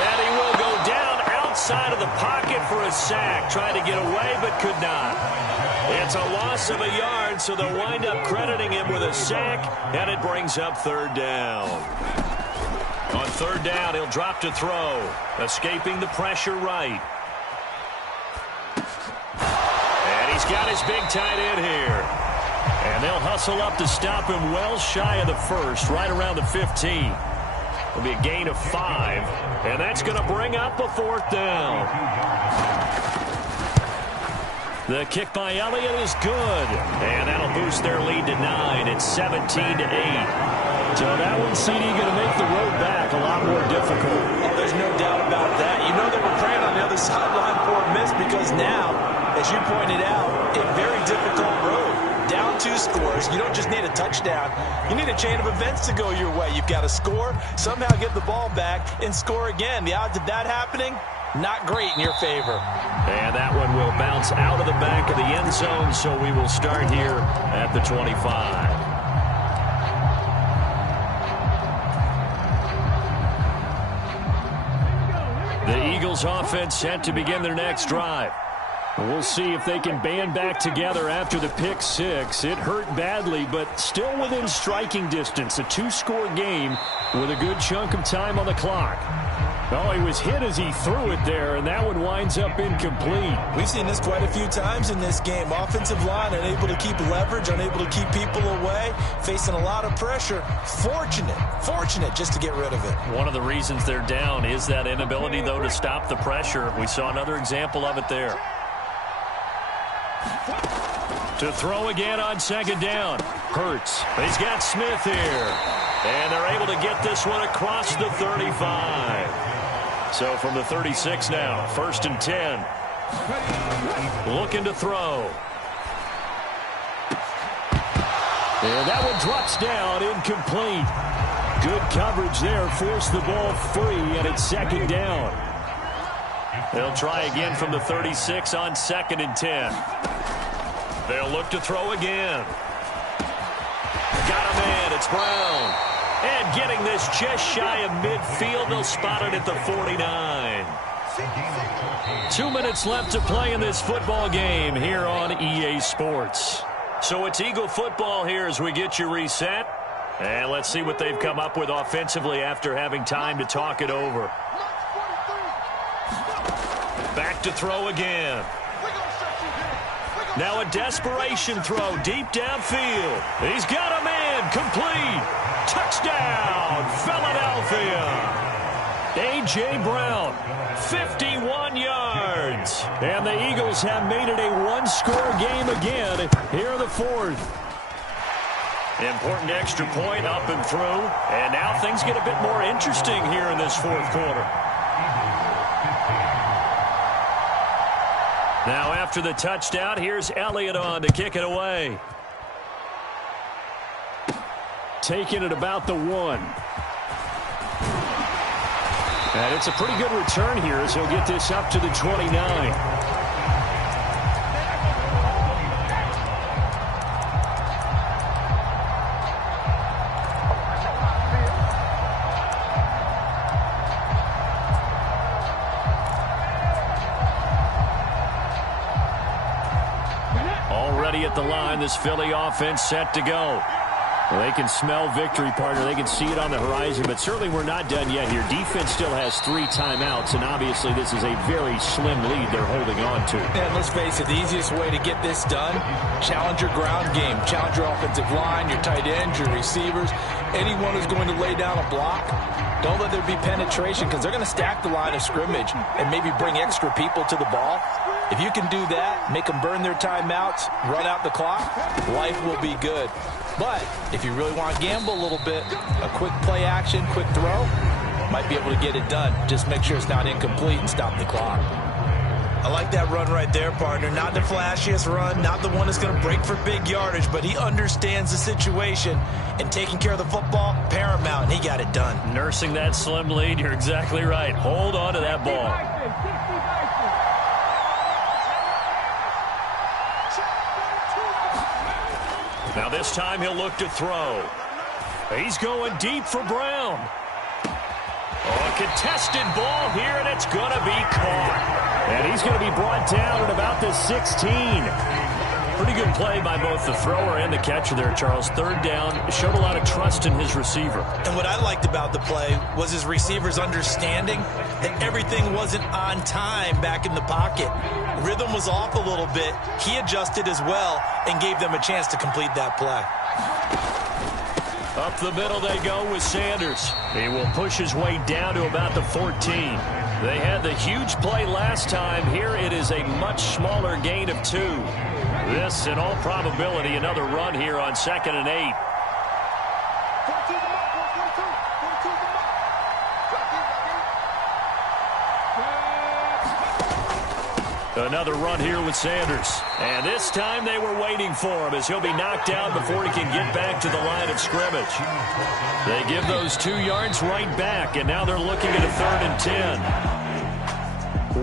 And he will go down outside of the pocket for a sack. Trying to get away, but could not. It's a loss of a yard, so they'll wind up crediting him with a sack, and it brings up 3rd down. On 3rd down, he'll drop to throw, escaping the pressure right. And he's got his big tight end here. And they'll hustle up to stop him well shy of the 1st, right around the 15. It'll be a gain of 5, and that's going to bring up a 4th down. The kick by Elliott is good, and that'll boost their lead to 9. It's 17-8. So that one, CD, going to make the road back a lot more difficult. Oh, there's no doubt about that. You know they were praying on the other sideline for a miss because now, as you pointed out, a very difficult road. Down 2 scores. You don't just need a touchdown. You need a chain of events to go your way. You've got to score, somehow get the ball back, and score again. The odds of that happening, not great in your favor. And that one will bounce out of the back of the end zone, so we will start here at the 25. The Eagles offense set to begin their next drive. We'll see if they can band back together after the pick six. It hurt badly, but still within striking distance. A 2-score game with a good chunk of time on the clock. Oh, he was hit as he threw it there, and that one winds up incomplete. We've seen this quite a few times in this game. Offensive line unable to keep leverage, unable to keep people away, facing a lot of pressure. Fortunate just to get rid of it. One of the reasons they're down is that inability, though, to stop the pressure. We saw another example of it there. To throw again on 2nd down. Hurts. He's got Smith here. And they're able to get this one across the 35. So from the 36 now, 1st and 10. Looking to throw. And that one drops down, incomplete. Good coverage there, forced the ball free, and it's 2nd down. They'll try again from the 36 on 2nd and 10. They'll look to throw again. Got a man, it's Brown. And getting this just shy of midfield, they'll spot it at the 49. 2 minutes left to play in this football game here on EA Sports. So it's Eagle football here as we get you reset. And let's see what they've come up with offensively after having time to talk it over. Back to throw again. Now a desperation throw deep downfield. He's got a man, complete. Touchdown, Philadelphia. A.J. Brown, 51 yards. And the Eagles have made it a 1-score game again here in the 4th. Important extra point up and through. And now things get a bit more interesting here in this 4th quarter. Now after the touchdown, here's Elliott on to kick it away. Taking it about the 1. And it's a pretty good return here as he'll get this up to the 29. at the line. This Philly offense set to go. Well, they can smell victory, partner. They can see it on the horizon, but certainly we're not done yet here. Defense still has 3 timeouts, and obviously this is a very slim lead they're holding on to. And let's face it, the easiest way to get this done, challenge your ground game. Challenge your offensive line, your tight ends, your receivers. Anyone who's going to lay down a block, don't let there be penetration because they're going to stack the line of scrimmage and maybe bring extra people to the ball. If you can do that, make them burn their timeouts, run out the clock, life will be good. But if you really want to gamble a little bit, a quick play action, quick throw, might be able to get it done. Just make sure it's not incomplete and stop the clock. I like that run right there, partner. Not the flashiest run, not the one that's going to break for big yardage, but he understands the situation, and taking care of the football, paramount, and he got it done. Nursing that slim lead, you're exactly right. Hold on to that ball. Now this time he'll look to throw. He's going deep for Brown. Oh, a contested ball here, and it's going to be caught. And he's going to be brought down at about the 16. Pretty good play by both the thrower and the catcher there, Charles. Third down, showed a lot of trust in his receiver. And what I liked about the play was his receivers understanding that everything wasn't on time back in the pocket. Rhythm was off a little bit. He adjusted as well and gave them a chance to complete that play. Up the middle they go with Sanders. He will push his way down to about the 14. They had the huge play last time. Here it is a much smaller gain of 2. This, in all probability, another run here on 2nd and 8. Another run here with Sanders. And this time they were waiting for him as he'll be knocked down before he can get back to the line of scrimmage. They give those 2 yards right back, and now they're looking at a 3rd and 10.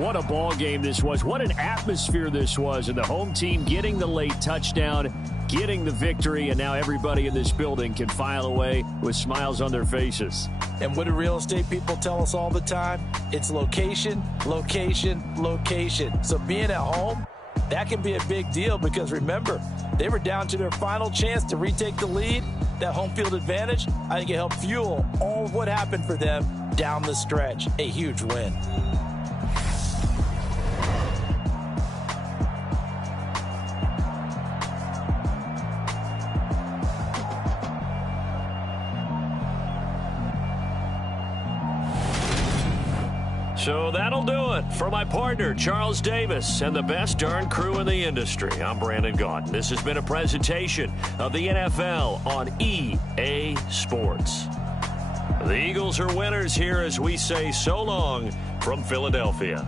What a ball game this was. What an atmosphere this was. And the home team getting the late touchdown, getting the victory, and now everybody in this building can file away with smiles on their faces. And what do real estate people tell us all the time? It's location, location, location. So being at home, that can be a big deal because remember, they were down to their final chance to retake the lead. That home field advantage, I think it helped fuel all of what happened for them down the stretch. A huge win. So that'll do it for my partner, Charles Davis, and the best darn crew in the industry. I'm Brandon Gaudin. This has been a presentation of the NFL on EA Sports. The Eagles are winners here as we say so long from Philadelphia.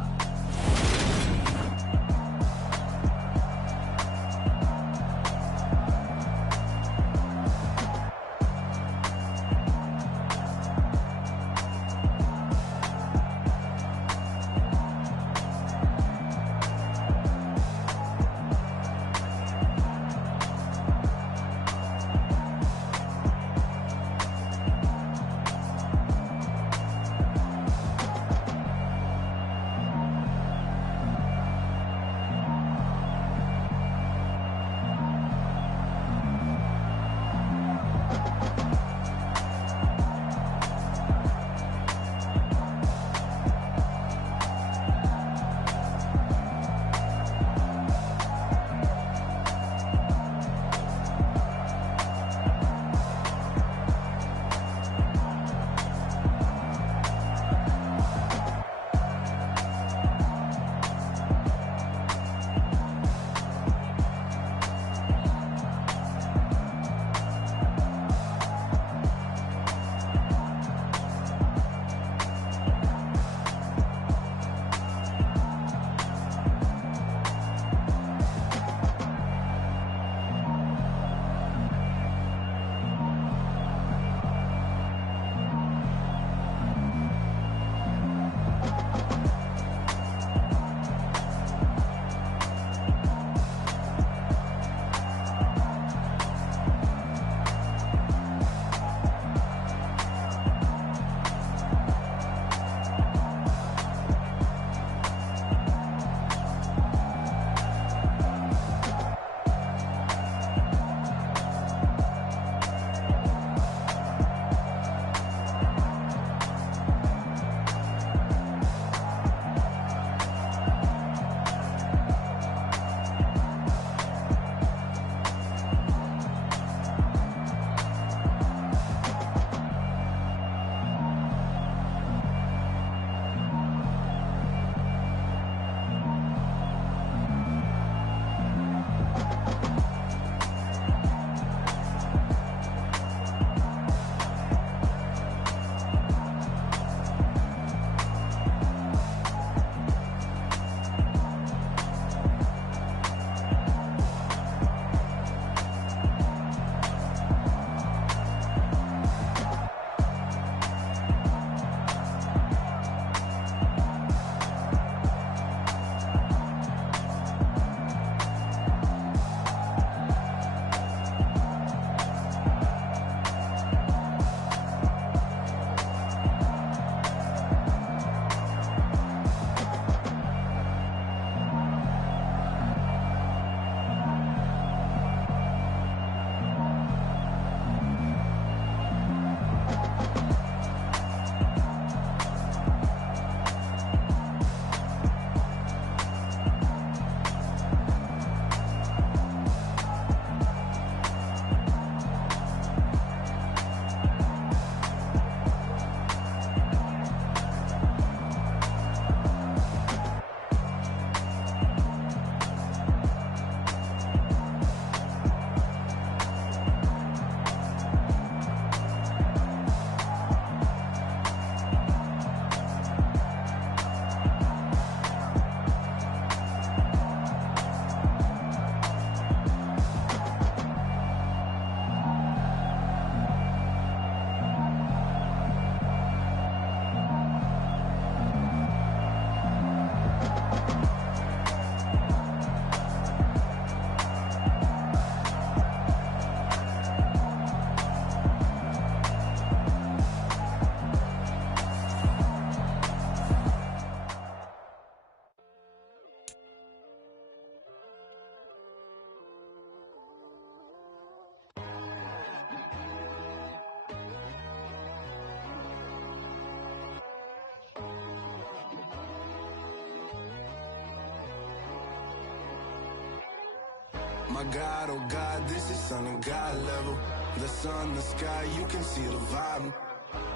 My God, oh God, this is son of God level. The sun, the sky, you can see the vibe.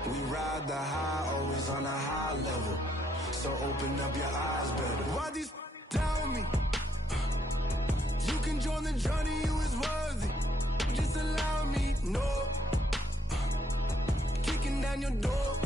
We ride the high, always on a high level. So open up your eyes better. Why these tell me? You can join the journey, you is worthy. Just allow me, no. Kicking down your door.